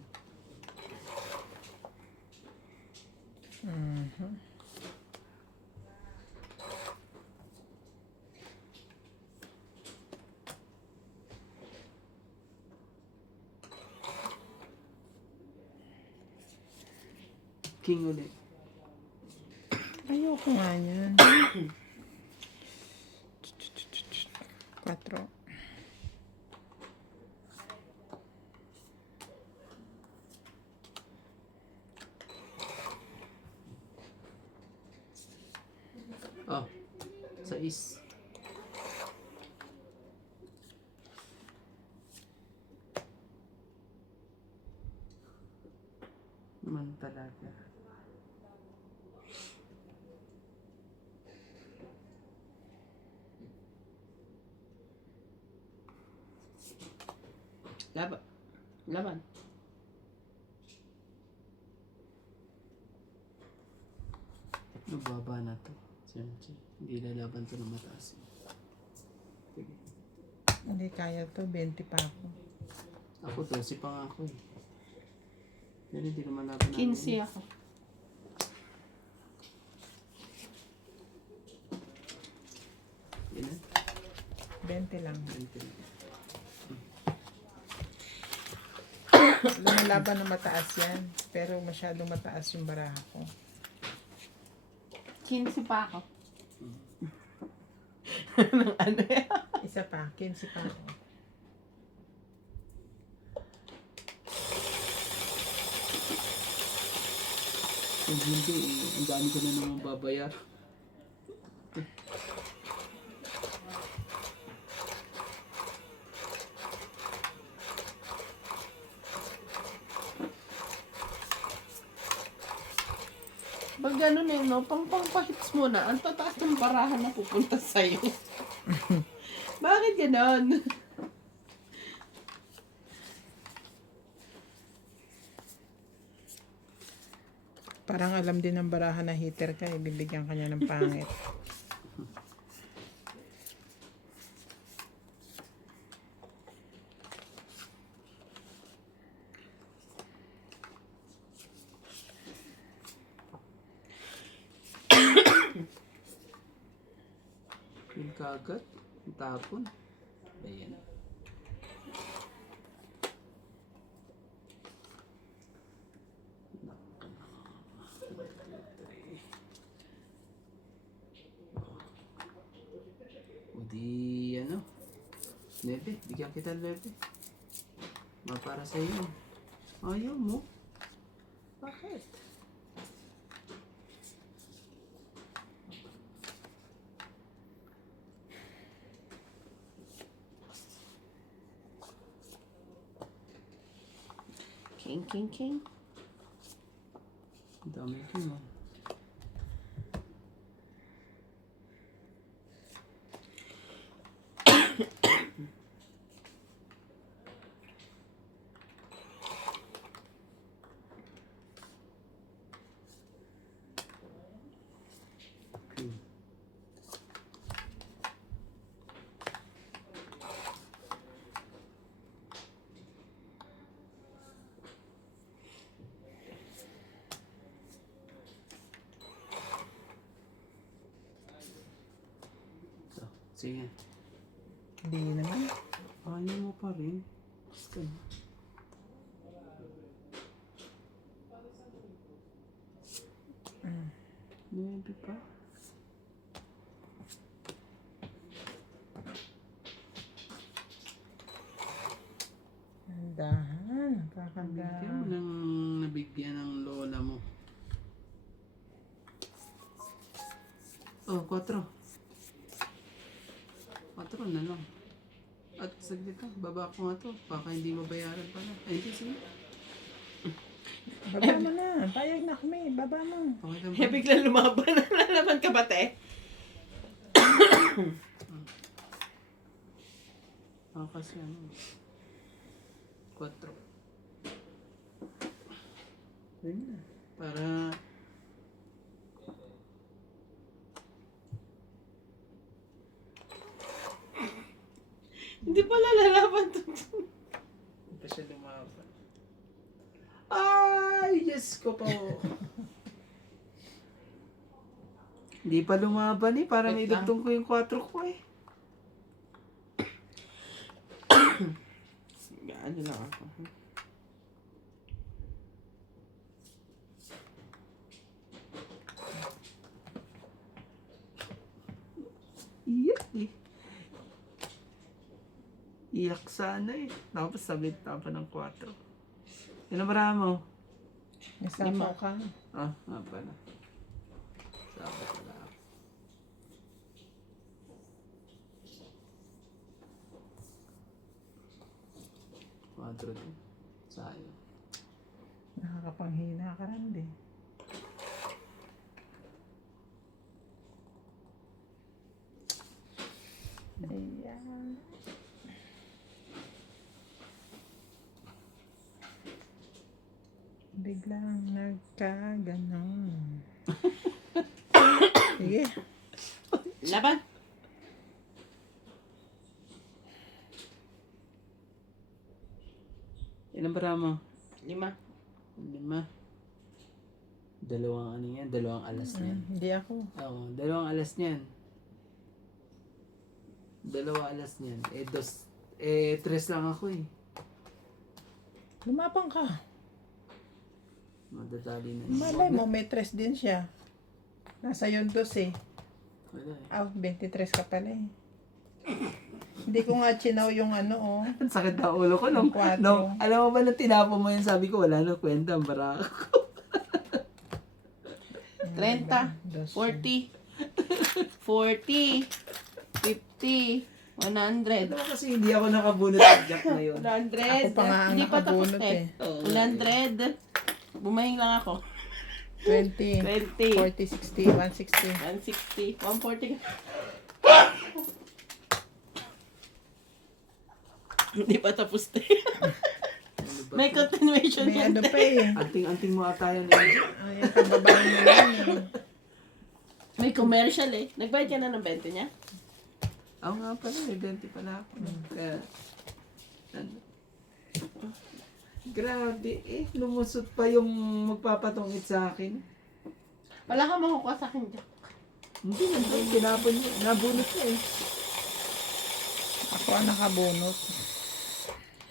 King ulit. Ayoko nga yan. 4. Oh. 6. Man talaga. Laban. Laban. Mababa na to. Hindi lalaban to na mataas. Sige. Hindi kaya to, 20 pa ako. Ako 12 pa nga ako eh. Pero hindi naman laban namin. 15 ako. Yan na. 20 lang. 20 lang. Lumalaban na mataas yan. Pero masyadong mataas yung baraha ko. 15 pa ako. Ng ano yan? Isa pa, 15 pa ako. Kung hindi, ang dami ko na naman babayar. Pag gano'n eh, no? Pang-hits mo na, ang tataas ng barahan na pupunta sa'yo. Bakit gano'n? Parang alam din ng barahan na hitter ka, ibibigyan ka niya ng pangit. Yung kagat, yung tapon. Ayan. O di, ano? Nebe, bigyan kita nebe. Para sa iyo. Ayaw mo? Bakit? King. Ang dami ko, no? Sige. Hindi naman. Ayaw mo pa rin. Basta. Maybe pa. Dahan, Bigyan mo kakanda. ng nabigyan ng lola mo. Oh, 4. 4 na lang. At saglit lang, baba ko nga to. Baka hindi mabayaran pala. Ay, hindi, sige. Baba mo na. Payag na kami. Baba mo. Okay lang Eh, ba? biglang lumaban. Nalaman ka ba, te? Kasi ano. 4. Ayun na. Para Hindi pala lalaban to. hindi pa siya lumaban. Ay, yes ko po. Hindi pa lumaban eh. Para may Wait lang. dugtong ko yung 4 ko eh. Ano lang ako. Iyak eh. Iyak sana eh. Tapos sabit pa ng 4. Yan ang marami mo. Isama ka. Ah, nga pala. Sabit pala. 4 din. Sayang. Nakakapanghina ka rin din. Ayan. Biglang nagkaganon. Sige. Laban. Ilan bara mo? 5. 5. Dalawang ano yan? Dalawang alas niyan. Hindi ako. Oo, dalawang alas niyan. Dalawa alas niyan. Tres lang ako eh. Lumapang ka. Madadali na yun. Malay mo, may tres din siya. Nasa yun dos eh. Wala eh. 23 ka pala eh. Hindi ko nga chinaw yung ano oh. Ang sakit na ulo ko nung, Ang 4. alam mo ba nung tinapon mo yun, sabi ko wala na kwenta, ang baraka ko. 30, 40, 40, 50, 100. Ito kasi hindi ako nakabunot ng jack na yun. 100. Ako pa nga ang Hindi pa tapos nakabunot eh. 100. Bumahing lang ako. 20, 20, 40, 60, 160. 160, 140. Hindi pa tapos eh. Ano ba May to? continuation May yan. ano pa eh. Anting-anting mo ata yun. eh. Ay, ang kababayan mo yan eh. May commercial eh. Nagbayad ka na ng 20 niya? Ako nga pala, may 20 pala ako. Kaya, ano. Grabe eh, lumusot pa yung magpapatungit sa akin. Wala ka makukuha sa akin dyan. Hindi, nandun, kinapon niya, nabunot niya eh. Ako ang nakabunot.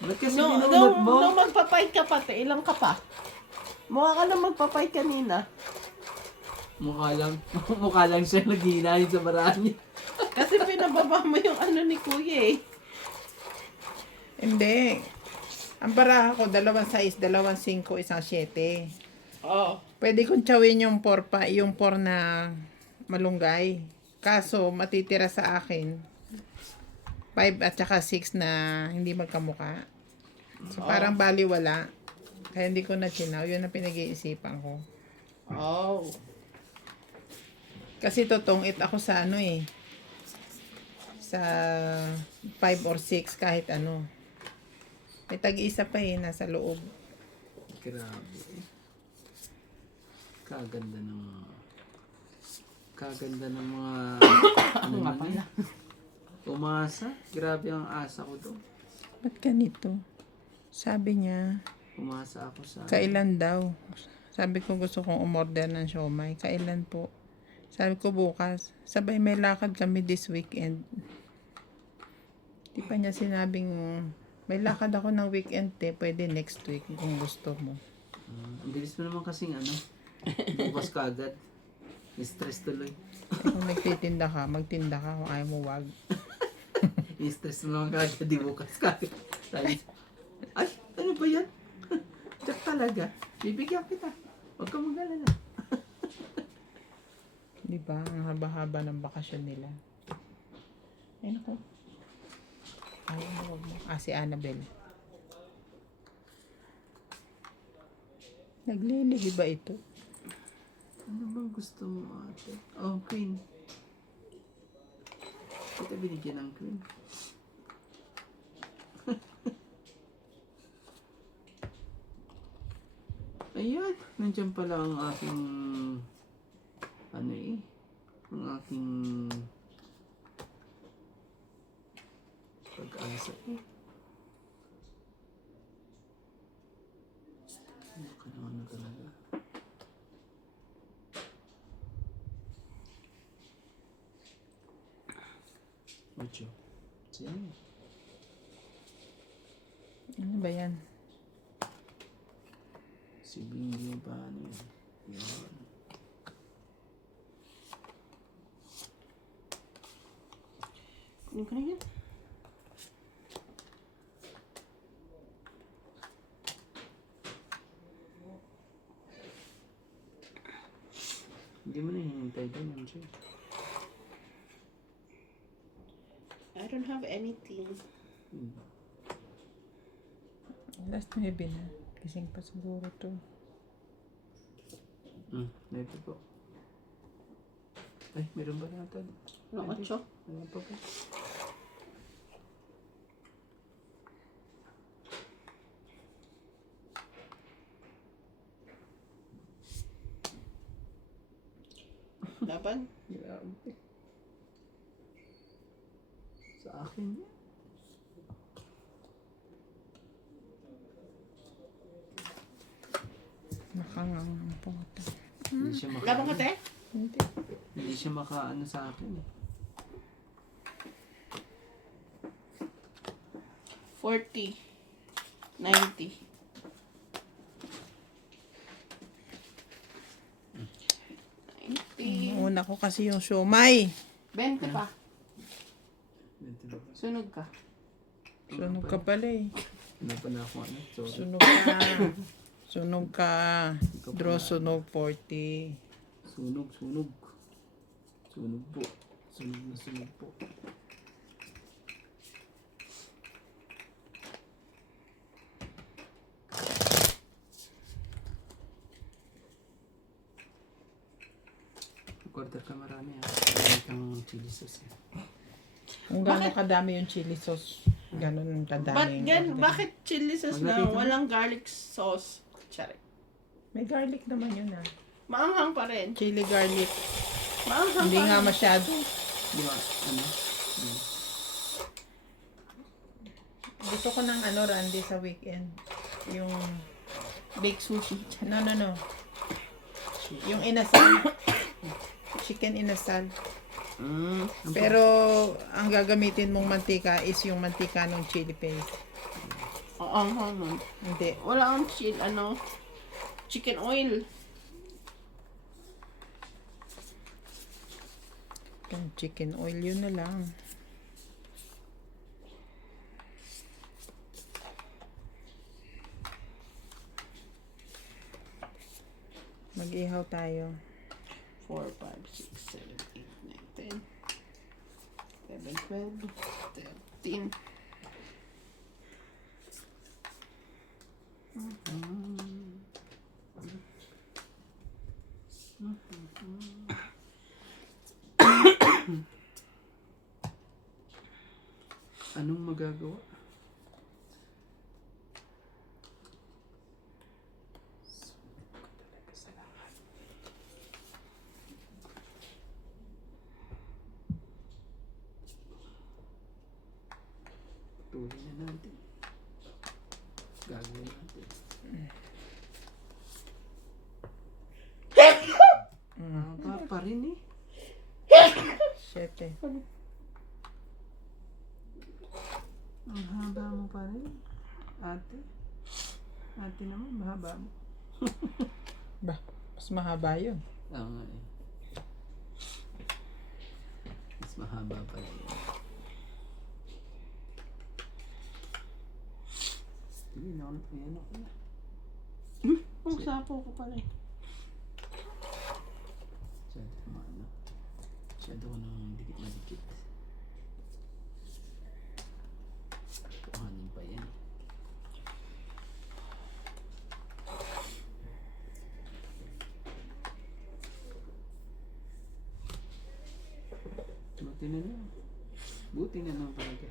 Ba't kasi No, binunot mo? nung magpapayt ka pati, ilang ka pa? Mukha ka na magpapayt kanina. Mukha lang siya naghihinahin sa maraan niya. Kasi pinababa mo yung ano ni kuya eh. Hindi. Ang baraha ko, 2 size, 2 5, 1 7. Oo. Pwede kong tsawin yung 4 pa, yung 4 na malunggay. Kaso, matitira sa akin 5 at saka 6 na hindi magkamuka. So, parang baliwala. Kaya hindi ko na chinaw. Yun ang pinag-iisipan ko. Oh. Kasi totongit ako sa ano eh. Sa 5 or 6 kahit ano. May tag-isa pa eh, nasa loob. Grabe eh. Kaganda ng mga ano nga man pala. eh. Umasa. Grabe ang asa ko doon. Ba't ganito? Sabi niya, Umasa ako sa... kailan daw? Sabi ko gusto kong umorder ng siomay. Kailan po? Sabi ko bukas. Sabay may lakad kami this weekend. Di pa niya sinabing may lakad ako ng weekend pwede next week kung gusto mo. Ang bilis mo naman kasing ano. Bukas ka agad. Stress tuloy. Kung nagtitinda ka, magtinda ka. Kung ayaw mo, wag. Stress mo naman kagad. Di bukas ka agad. Sabi, ay, ano ba yan? Jack talaga. Bibigyan kita. Huwag ka mag-alala. Di ba? Ang haba-haba ng bakasyon nila. Ay, naku. Ay, wag mo. Si Annabelle. Nagliligi ba ito? Ano bang gusto mo ate? Oh, queen. Kita binigyan ng queen. Ayan. Nandiyan pala ang aking ano eh. Ang aking pag-asa eh. Ano ka naman na talaga? Ocho. Sige. Ano ba yan? Si Bingi pa ano yun. Yan. Kunin ko na yan. Hindi mo na hinintay doon, MJ. I don't have anything. Last maybe na. Gising pa siguro to. Ito po. Ay, meron ba natin? No, 8. Meron pa po. Laban? Grabe. Sa akin yan. Nakangang po ito. Hindi siya maka... Laban ka, te? Hindi. Hindi siya makaano sa akin eh. 40. 90. 90. muna ko kasi yung siomay. 20 pa. Ganito na ba? Sunog ka. Sunog ka pala eh. Ano pa na ako, ano? Sorry. Sunog ka. Sunog ka. Draw sunog 40. Sunog, sunog. Sunog po. Sunog na sunog po. Quarter ka marami ah. Marami kang chili sauce eh. Kung gano'n kadami yung chili sauce, gano'n kadami. Bakit chili sauce Wag na natin ito. walang garlic sauce? Charik. May garlic naman yun ah. Maanghang pa rin. Chili garlic. Maanghang Hindi pa nga rin. masyado. Di ba? Ano? Ano? Gusto ko ng ano, Randy, sa weekend. Yung, Baked sushi. no. Yung inasal. Chicken inasal. Pero, ang gagamitin mong mantika is yung mantika ng chili paste. Ang anghang nun. Hindi. Wala kang chicken oil. Yung chicken oil, yun na lang. Mag-ihaw tayo. 4, 5, 6, 7, 8, 9, 10, 11, 12, 13. Anong magagawa? Tuloy na natin. Gagawin natin. Haba pa rin eh. 7. Ang haba mo pa rin. Ate. Ate naman, mahaba mo. Ba, mas mahaba yun. Oo nga eh. Mas mahaba pa rin. Hindi na ako yan ako na. Ang sapo ko pala. Masyado ko maano. Masyado ko nang dikit na dikit. Kuhanin pa yan. Buti na lang. Buti na lang talaga.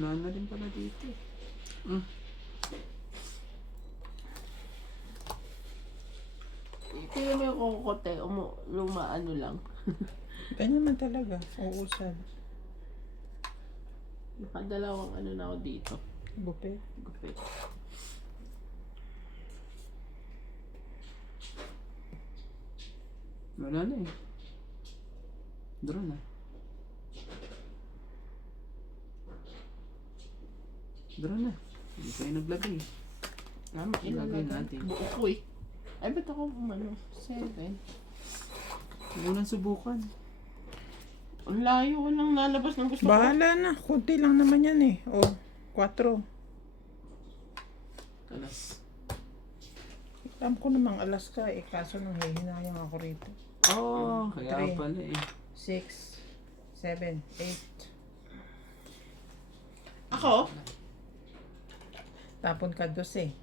Wala na rin pala dito. Tingnan mo yung kukote. Lumaano lang. Ganyan man talaga. Uusad. Nakadalawang ano na ako dito. Bupe. Gupit. Wala na eh. Draw na. Draw na. Hindi kayo naglagay. Tama, Ilagay ilalagay natin. buo ko eh. Ay, ba't ako umano? 7. Unang subukan. Ang layo, walang lalabas ng gusto ko. Bahala na. Kunti lang naman yan eh. O, 4. Kalas. Alam ko namang alas ka eh. Kaso nang hihinayang ako rito. Oh, kaya Three. pala eh. 6, 7, 8. Ako? Tapon ka 12.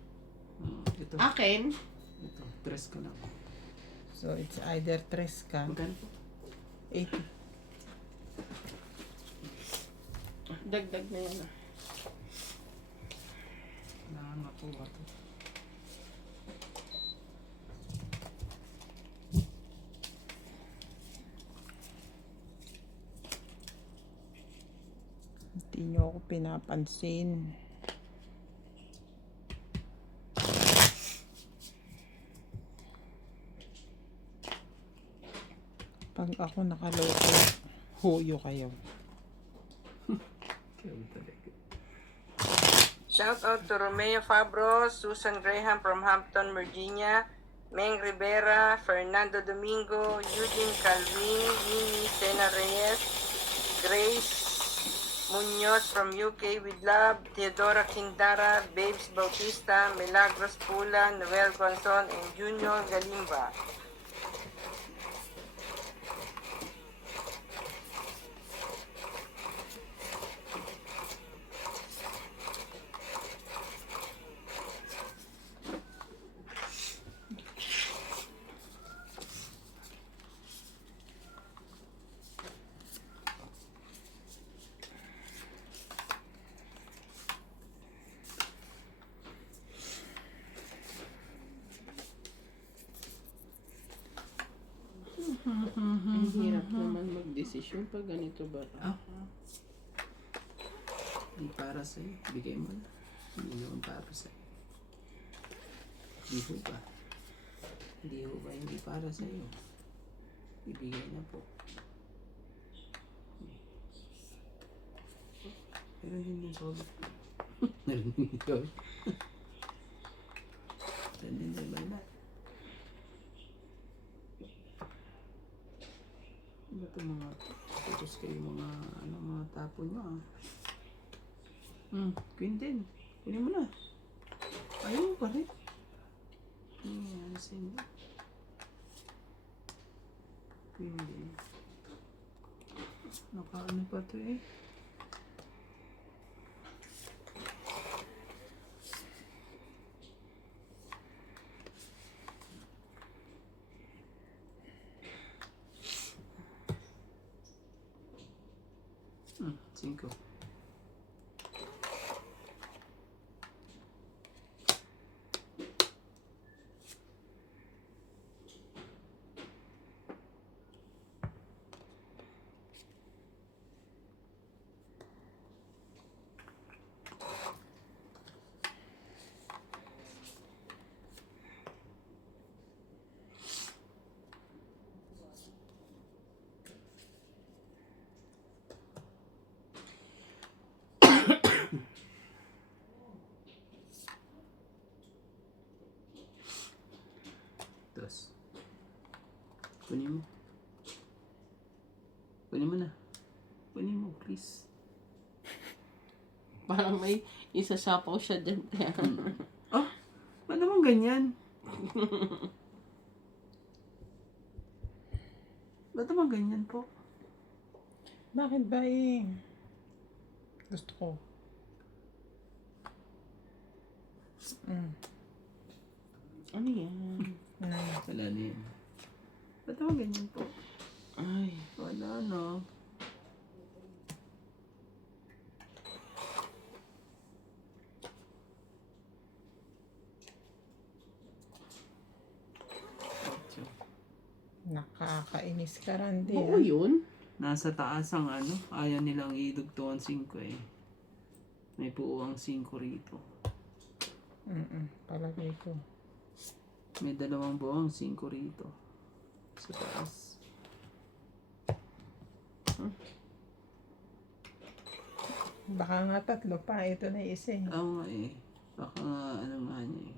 Ito. Akin? Ito. Tres ka lang. So, it's either 3 ka, Magkano po? 8. Dagdag na yan ah. Kailangan makuha to. Hindi nyo ako pinapansin. Pag ako nakaloko, huyo kayo. Kaya talaga. Shout out to Romeo Fabro, Susan Graham from Hampton, Virginia, Meng Rivera, Fernando Domingo, Eugene Calvin, Mimi Sena Reyes, Grace Munoz from UK with love, Theodora Quintara, Babes Bautista, Milagros Pula, Noel Gonzon, and Junior Galimba. Ang hirap naman mag-desisyon pag ganito ba? Hindi para sa'yo. Bigay mo na. Hindi naman para sa'yo. Hindi ho ba? Hindi ho ba hindi para sa'yo? Ibigay na po. Meron din yung solid. Meron din yung solid. Meron din yung banat. Ano ito mga putos kayo mga tapo nyo Quintin, kunin mo na. Ayaw mo pa rin. Ano sa inyo? Quintin. Nakaano pa to eh. Cinco. Tapos, kunin mo. Kunin mo na. Kunin mo, please. Parang may isasapaw siya dyan. Oh, ba't naman ganyan? Ba't naman ganyan po? Bakit ba eh? Gusto ko. Ano yan? Wala na yan. Ba't naman ganyan po? Ay. Wala no. Nakakainis ka Randy. Oo yun? Nasa taas ang ayaw nilang idugto ang 5 eh. May puo ang 5 rito. Palagay ko. May 2 buong 5 rito. Sa taas. Baka nga 3 pa. Ito na isa eh. Oo nga eh. Baka nga nga niya eh.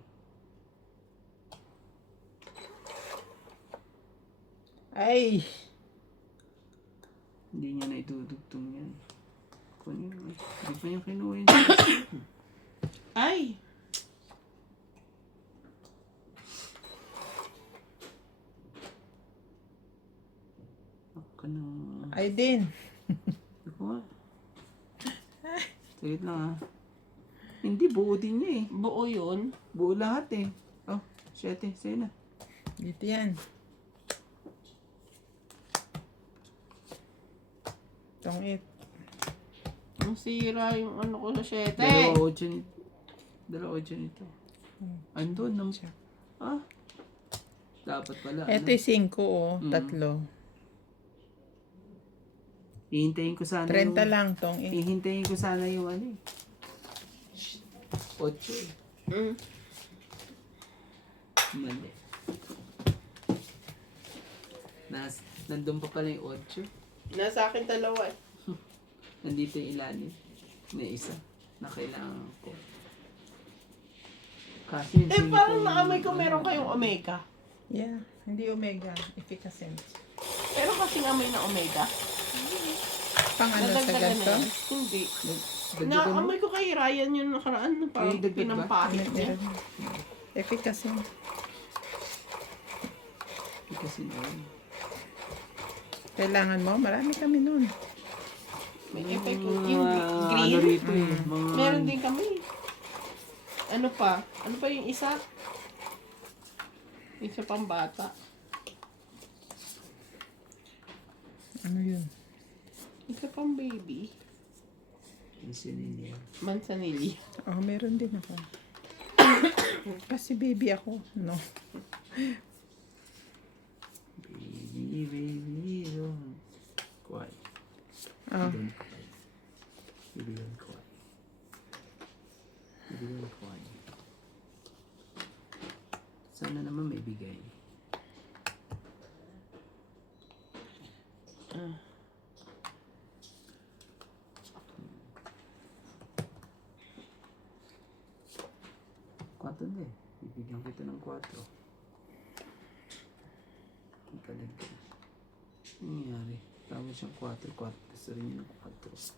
Ay! Hindi niya na itudugtong yan. Kunin mo eh. Hindi pa niya kinuha yun. Ay! Ako nang... Ay din. Ako nga. Saglit lang ah. Hindi, buo din niya eh. Buo yun? Buo lahat eh. Oh, 7. Sa'yo na. Dito yan. Itong 8. Ang sira yung ano ko sa 7. 2 8 nito. 2 8 nito. Andun nang siya. Ah. Dapat pala. Ito yung 5 oh. 3. Hihintayin ko sana 30 lang tong 8. Hihintayin ko sana yung 8 eh. Mali. Nandun pa pala yung 8. Nasa akin dalawa eh. Nandito yung ilalim. Na isa. Na kailangan ko. Kasi yung Eh, parang silicone, naamoy ko ano, meron kayong omega. Yeah, hindi omega, efficacent. Pero kasing amoy na omega. Pang ano sa Nadagdagan ganito? na yan. Hindi. Dagdagan mo? Naamoy ko kay Ryan yung nakaraan na parang Ay, dagdag ba? pinampahit niya. Efficacent. Kasi noon. Kailangan mo, marami kami nun. May effect yung Ano green. rito eh. Mga, Meron din kami. Ano pa? Ano pa yung isa? Isa pang bata. Ano yun? Isa pang baby. Yung sinilya. Manzanilla. Oh, meron din ako. Kasi baby ako, no? Baby, don't cry. Oh, Don't cry. Baby, don't cry. Baby, don't cry. Sana naman may bigay. Kwato na eh. Bibigyan kita ng 4. Ang kalag ka. Ano nangyari? Tama siyang 4. Gusto rin niya ng 4.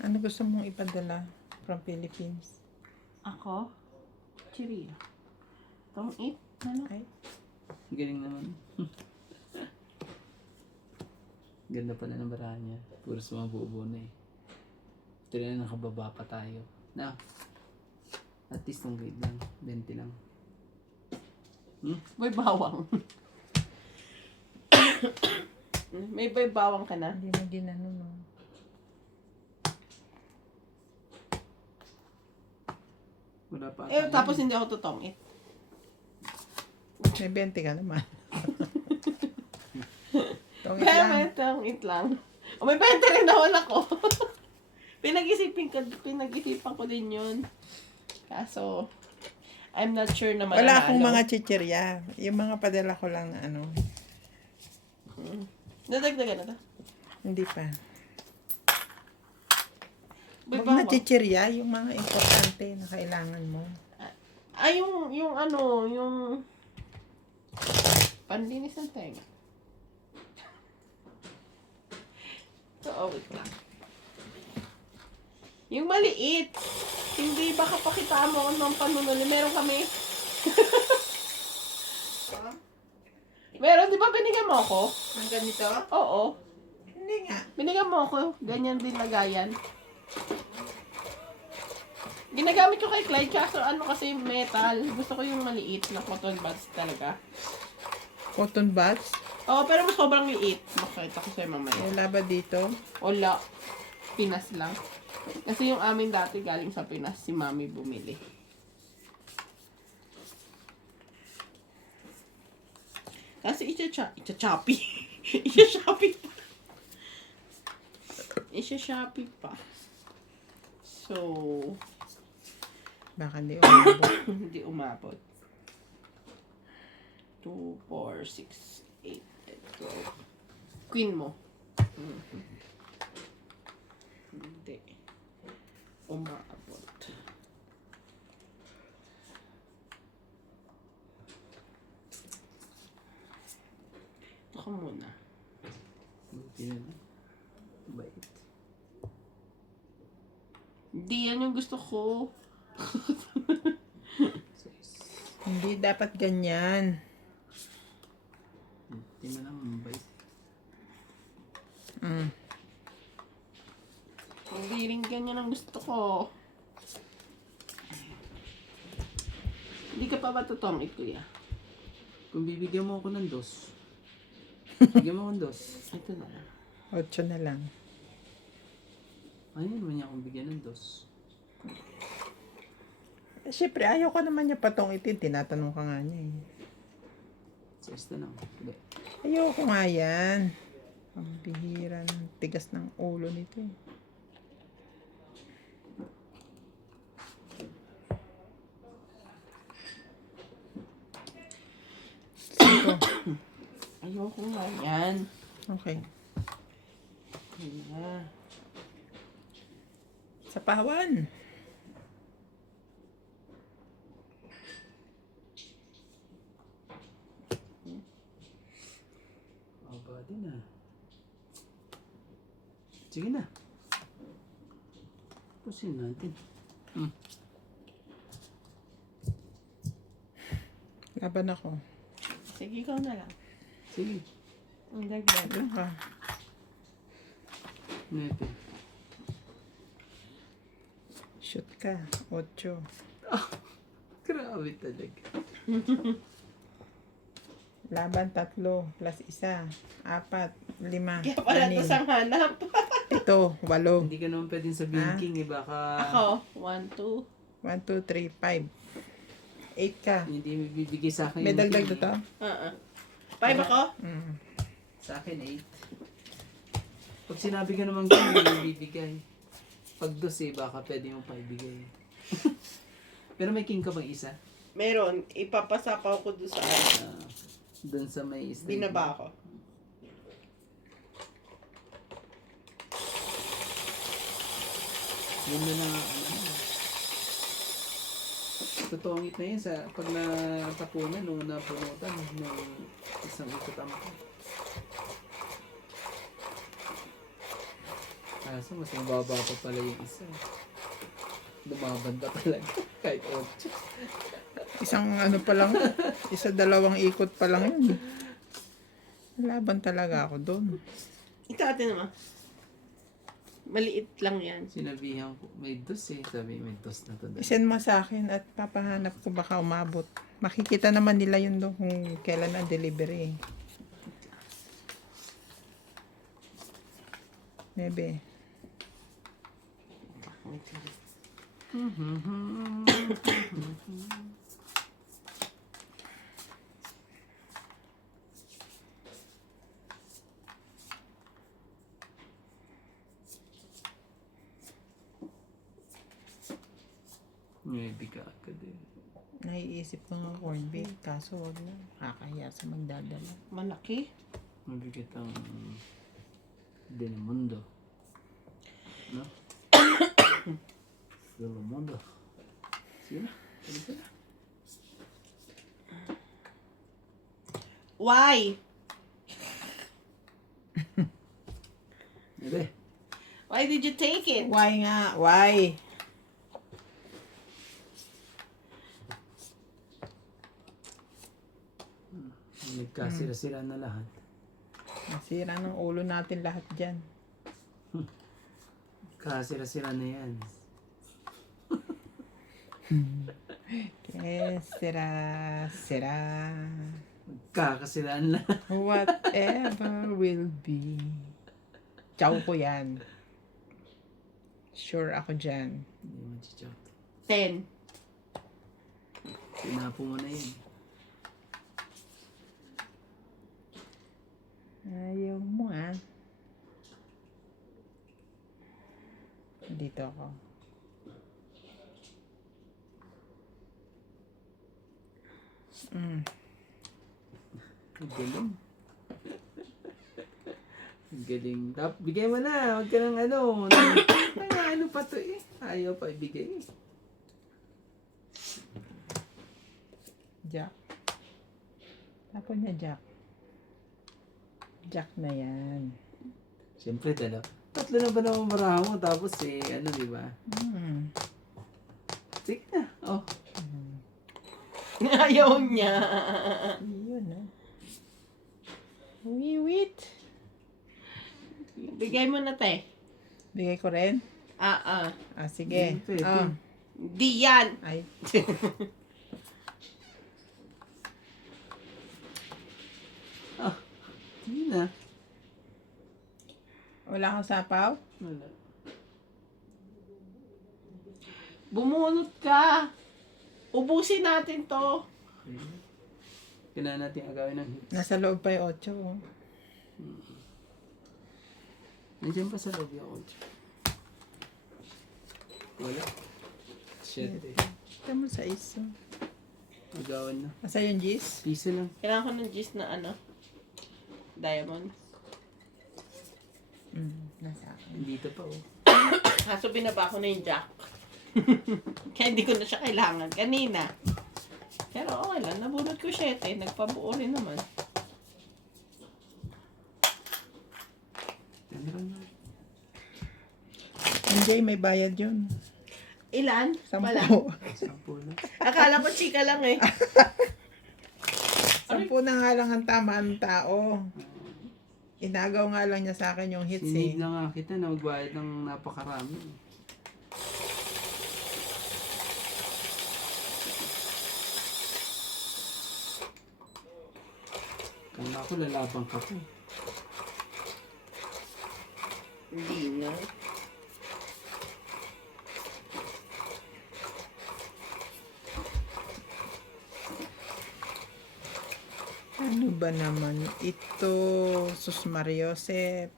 ano gusto mong ipadala from Philippines? Ako? Chiria. Tong eat. Ano? Ay, Galing naman. Ganda pala ng barahan niya. Puro sa mga buo na eh. Ito na nakababa pa tayo. Na. At least ng grade lang. 20 lang. May bawang. May bawang ka na? hindi mo ginano, no? Wala pa. Eh, tapos hindi ako totong eat. May 20 ka naman. Tongit Kaya lang. may tong eat lang. O may 20 rin naman ako. Pinag-isipan ko din yun. Kaso, I'm not sure na mananalo. Wala akong mga chichirya. Yung mga padala ko lang na ano. Nadagdagan na to. Hindi pa. May Huwag na bawang. chichirya, yung mga importante na kailangan mo. Ay, yung ano, yung panlinis ng tenga. So, wait lang. Yung maliit. Hindi, baka pakitaan mo ako ng panunuli. Meron kami. Meron, di ba binigyan mo ako? Ang ganito? Oo. Hindi nga. Binigyan mo ako. Ganyan din lagayan. Ginagamit ko kay Clyde, kaso ano kasi metal. Gusto ko yung maliit na cotton buds talaga. Cotton buds. Oo, pero mas sobrang liit. Makita ko sa'yo mamaya. Wala ba dito? Wala. Pinas lang. Kasi yung amin dati galing sa Pinas, si Mami bumili. Kasi icha-choppy. Icha-shopee pa. Icha-shopee pa. So, Baka hindi umabot. hindi umabot. 2, 4, 6, 8, 12. Queen mo. Hindi. Umabot. Ako muna. Buti na lang. Bait. Hindi yan yung gusto ko. Hindi dapat ganyan. Buti na lang. Bait. Mm. Hindi rin ganyan ang gusto ko. Hindi ka pa ba totoong kuya? Kung bibigyan mo ako ng 2. Bigyan mo akong 2. Ito na lang. 8 na lang. Ayaw naman niya akong bigyan ng 2. Eh, syempre, ayaw ko naman niya patong itin. Tinatanong ka nga niya eh. 6 na lang. Hindi. Ayaw ko nga yan. Ang bihira ng tigas ng ulo nito eh. Ayoko nga yan. Okay. Yeah. Sa pawan. Aba din ah. Sige na. Pusin natin. Laban ako. Sige, ikaw na lang. Sige. Ang dagdag. Doon ka. Nete. Shoot ka. 8. Grabe talaga. Laban 3. Plus 1. 4. 5. Kaya pala ito 6. sang hanap. 7. 8. Hindi ka naman pwedeng sabihin Ah. king eh. Baka Ako, 1, 2. 1, 2, 3, 5. 8 ka. hindi may bibigay sa akin. May yung dagdag king, na to? 5 ako? Mm. Sa akin 8. Pag sinabi ka naman king, hindi mo bibigay. Pag dos eh, baka pwede mo pa ibigay. Pero may king ka bang isa? Meron. Ipapasapaw ko doon sa Doon sa may isa. binaba ko. Yun na lang, ano. Totoo ang na yun sa pag natapunan nung napunutan ng isang ikot ang kaso mas mababa pa pala yung isa. Lumaban ka talaga kahit 8. Isang ano pa lang. Isa 2 ikot pa lang yun. Laban talaga ako doon. Ito atin naman. Maliit lang yan. Sinabihan ko, may dos eh. Sabi, may dos na to. Isend mo sa akin at papahanap ko baka umabot. Makikita naman nila yun doon kung kailan ang delivery. Maybe. Maybe ka agad eh. Naiisip ko ng corn beef. Kaso wag na. Kakahiya sa magdadala. Malaki. Mabigat ang Dinamundo. No? Dinamundo. Sige na. Sige na. Why? Ebe. Why did you take it? Why nga? Why? Nagkasira-sira na lahat. Nasira ng ulo natin lahat dyan. Kasira-sira na yan. Sira, sira. Kakasiraan lang. Whatever will be. Chow ko yan. Sure ako dyan. Hindi mo chichot. 10. Tinapo mo na yun. Ayaw mo ah. Dito ako. Ang galing. Ang galing. Bigay mo na. Huwag ka ng ano. Ay, ano pa to eh. Ayaw pa ibigay eh. Jack. Tapon niya Jack. Jack na yan. Siyempre, tatlo na ba naman maraha mo? Tapos eh, ano, di ba? Sige na. Oh. Ayaw niya. Yun ah. Wiwit. Bigay mo na, te. Bigay ko rin? Ah. Ah, sige. Hindi pwede. Oh. Di yan. Ay. Sige na. Wala kang sapaw? Wala. Bumunot ka. Ubusin natin to. Kailangan natin agawin ng hits. Nasa loob pa yung 8. Oh. Nandiyan pa sa loob yung 8. Wala. Shit eh. Kita mo sa iso. Agawan na. Asa yung G's? Piso lang. Kailangan ko ng gis na ano. Diamonds. Nasa akin. Dito pa oh. Kaso binaba ko na yung jack. Kaya hindi ko na siya kailangan kanina. Pero okay lang, nabunot ko 7. Nagpabuo rin naman. Meron na. MJ, may bayad yun. Ilan? 10. Wala. 10 na. Akala ko chika lang eh. 10 na nga lang ang tama ng tao. Inagaw nga lang niya sa akin yung hits Sinig eh. na nga kita na magbayad ng napakarami. Kaya ako lalabang ka po. Hindi na. Ano ba naman ito? Sus Mariosep.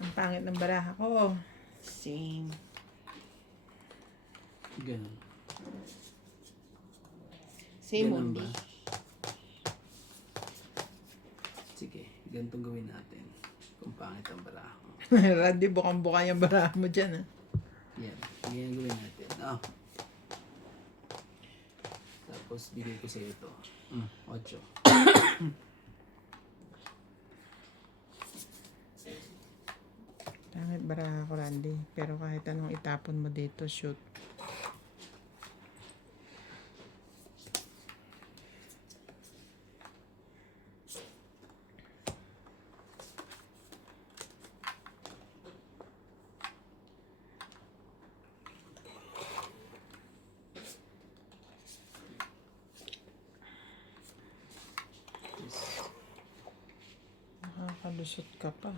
Ang pangit ng baraha ko. Same. Ganun. Same Ganun only. ba? Sige, ganitong gawin natin. Kung pangit ang baraha ko. Randy, bukang-buka yung baraha mo dyan ah. Yan, ganyan gawin natin. Tapos bigay ko sa ito. 8. Pangit baraha ko, Randy. Pero kahit anong itapon mo dito, shoot. Nakakalusot ka pa.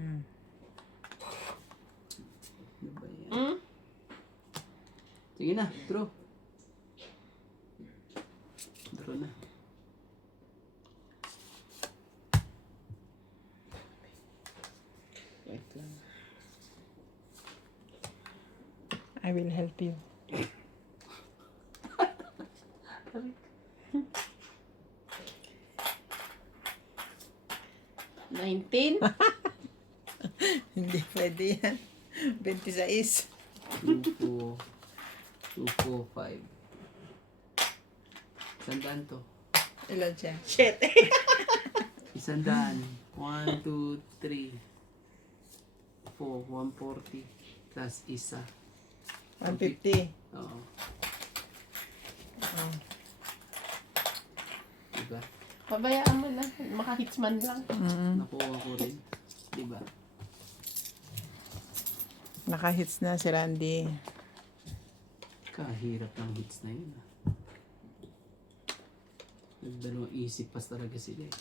Ha? Ano ba yan? Hmm? Sige na, draw. Draw na. Wait lang. I will help you. $19? Hindi pwede yan. 26. 2, 4, 5. Sandaan to. Ilan siya? Shit. Isandaan. 1, 2, 3, 4, 140. Plus isa. 150. Oo. Oh. Diba? Pabayaan mo lang. Makahits man lang. Nakuha ko rin. Diba? Nakahits na si Randy. Kahirap ng hits na yun. Nagdalawang isip pas talaga sila eh.